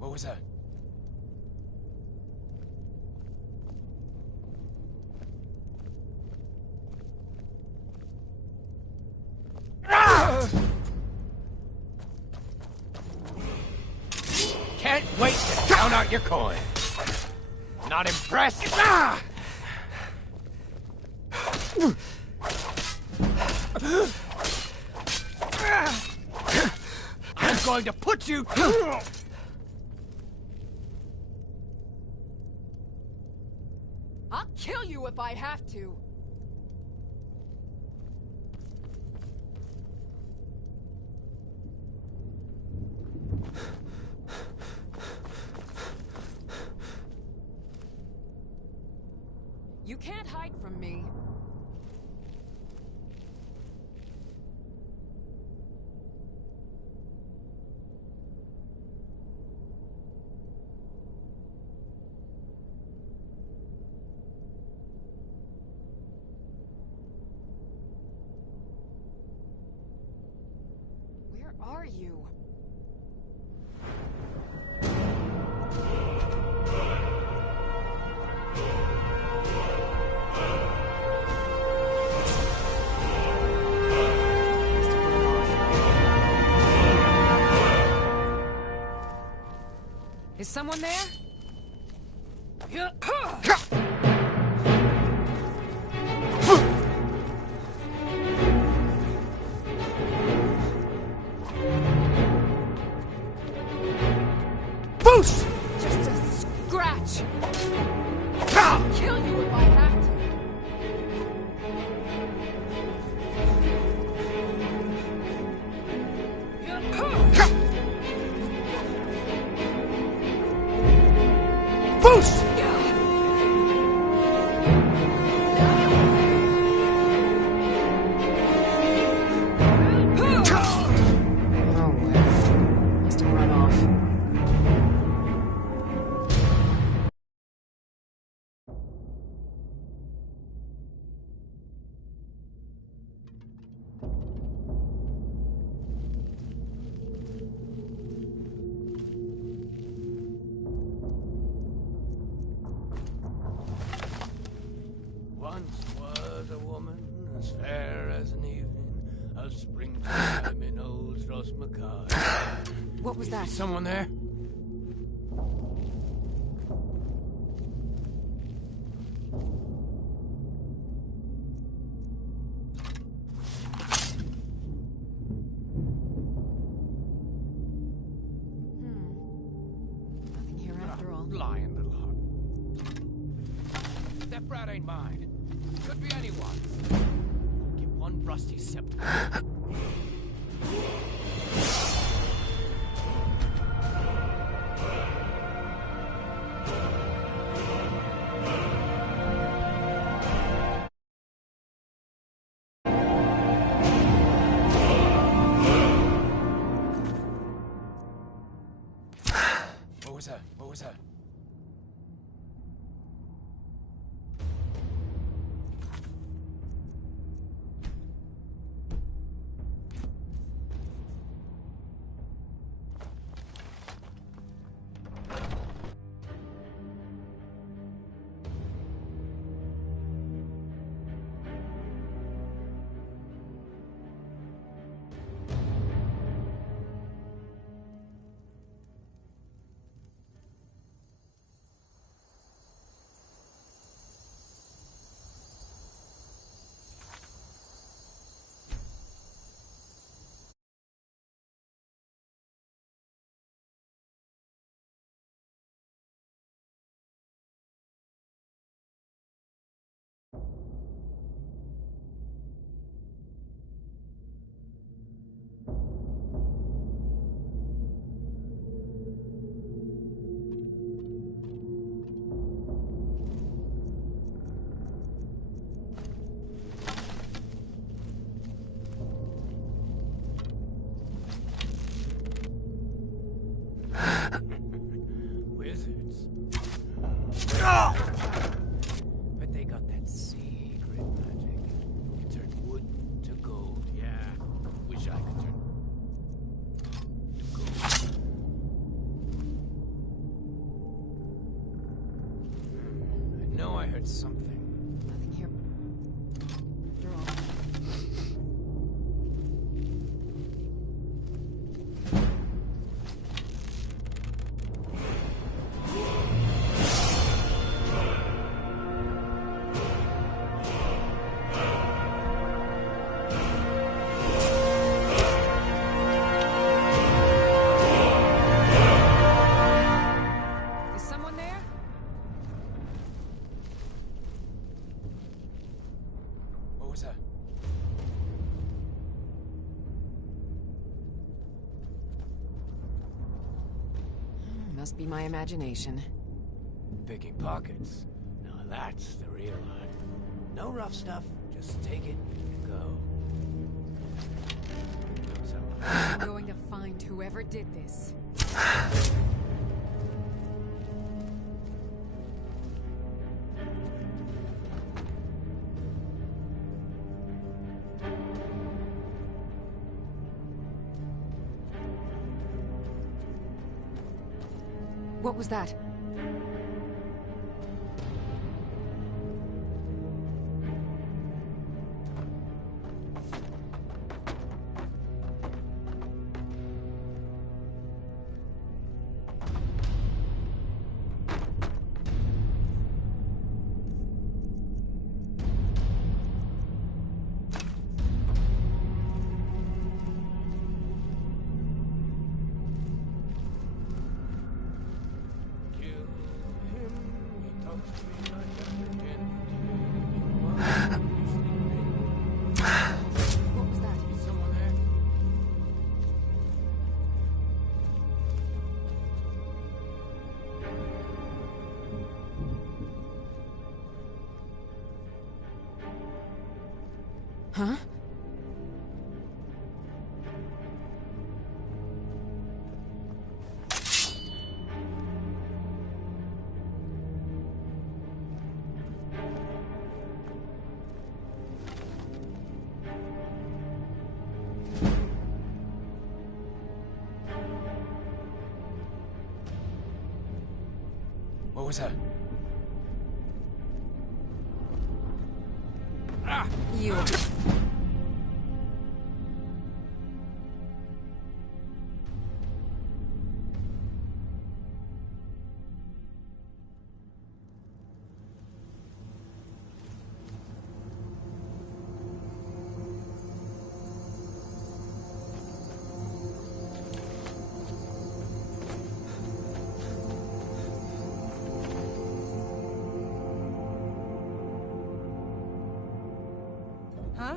What was that? Can't wait to count out your coin. Not impressed? I'm going to put you... I'll kill you if I have to. You can't hide from me. Where are you? Is someone there? Boost! Just a scratch. I'll kill you if I have to. Boost! Oh, well. Must have run off. Once was a woman as fair as an evening of springtime in old Rosmakar. What was that? Someone there? Nothing here after all. Lying little heart. rat ain't mine. Could be anyone's. Get one rusty scepter. What was that? What was that? Wizards. Bet they got that secret magic. Can turn wood to gold. Yeah. Wish I could turn to gold. I know I heard something. Nothing here. After all. Is someone there? What was that? Must be my imagination. Picking pockets. Now that's the real art. No rough stuff. Just take it and go. I'm going to find whoever did this. What was that? Huh? What was that? You. Huh?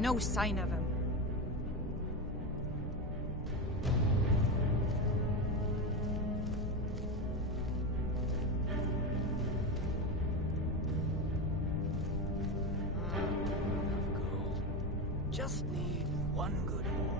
No sign of him. Just need one good haul.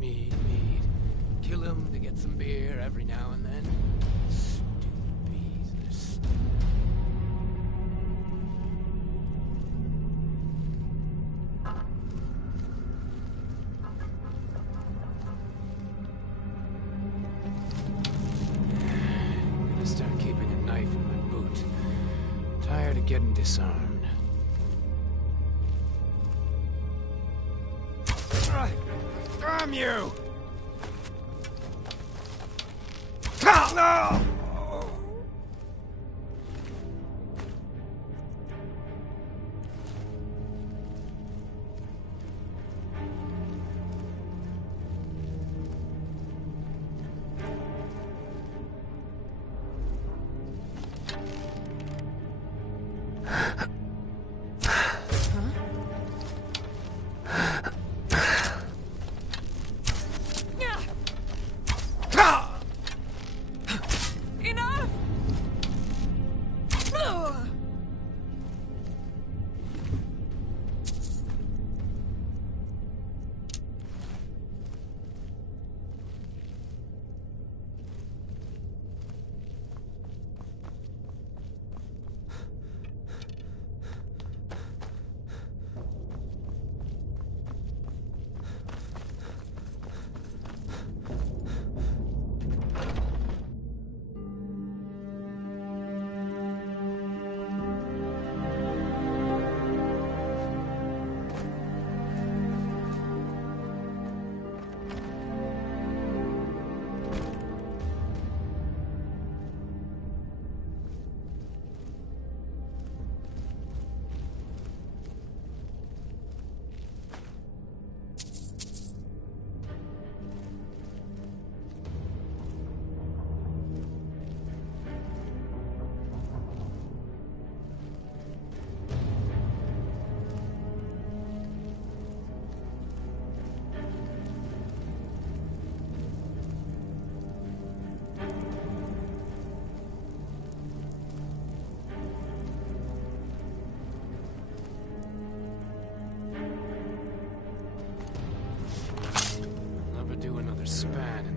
Mead. Kill him to get some beer every now and then. Stupid bees. They're stupid. I'm gonna start keeping a knife in my boot. Tired of getting disarmed. Damn you! No!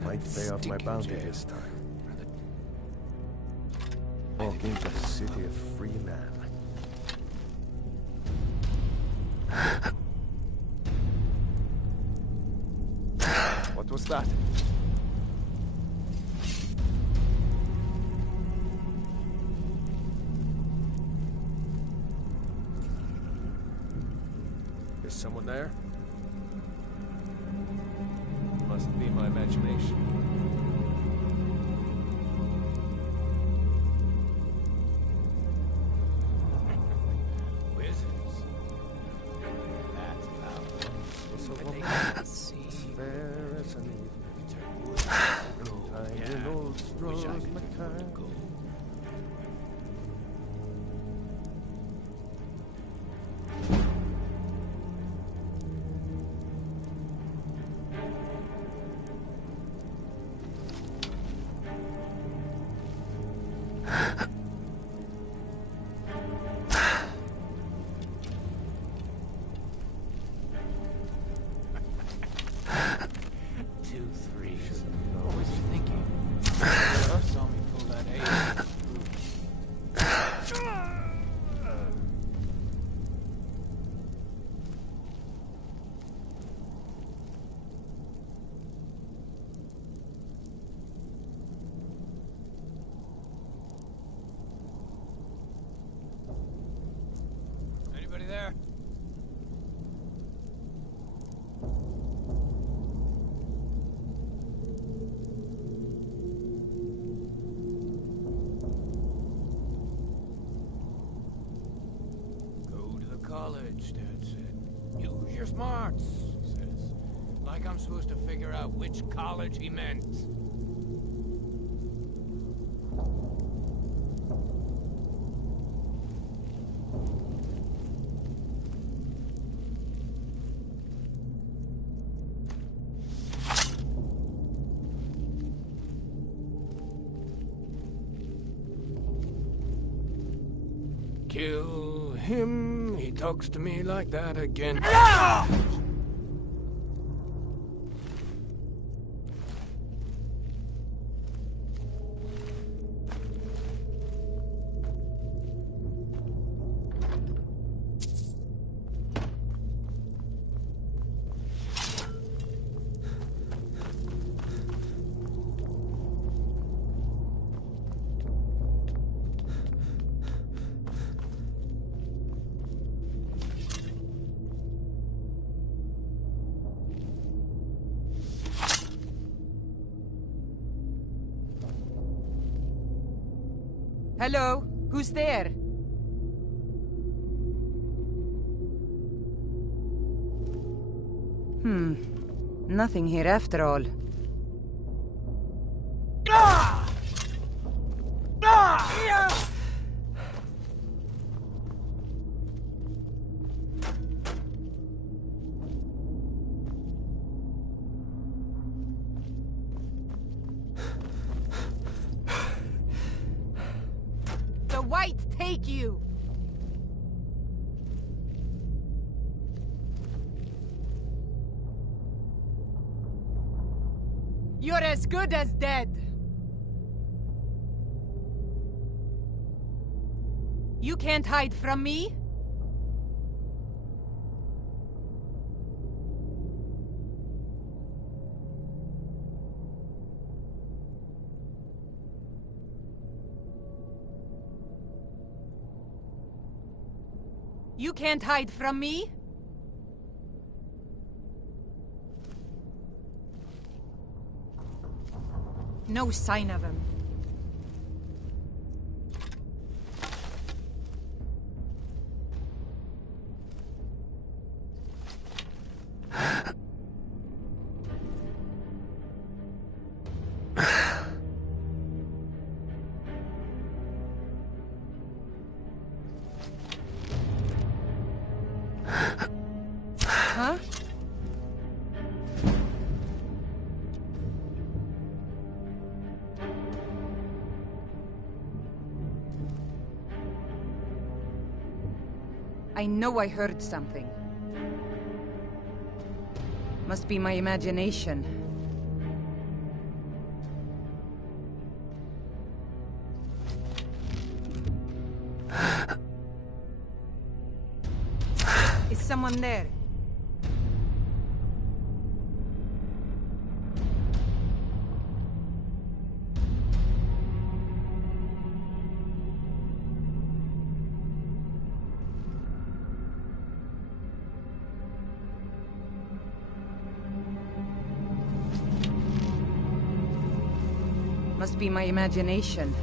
Might pay off my bounty this time. Walk into the city a free man. What was that? Is someone there? Must be my imagination. Wizards. That's power. But they can't see. Fair as an evening. Turn wood to gold. Tiny old Wish I straws, could my turn wood to kind. gold. college, Dad said. Use your smarts, he says. Like I'm supposed to figure out which college he meant. Kill him, he talks to me like that again. Hello? Who's there? Nothing here after all. The White take you! You're as good as dead. You can't hide from me. You can't hide from me. No sign of him. Huh? I know I heard something. Must be my imagination. Is someone there? Must be my imagination.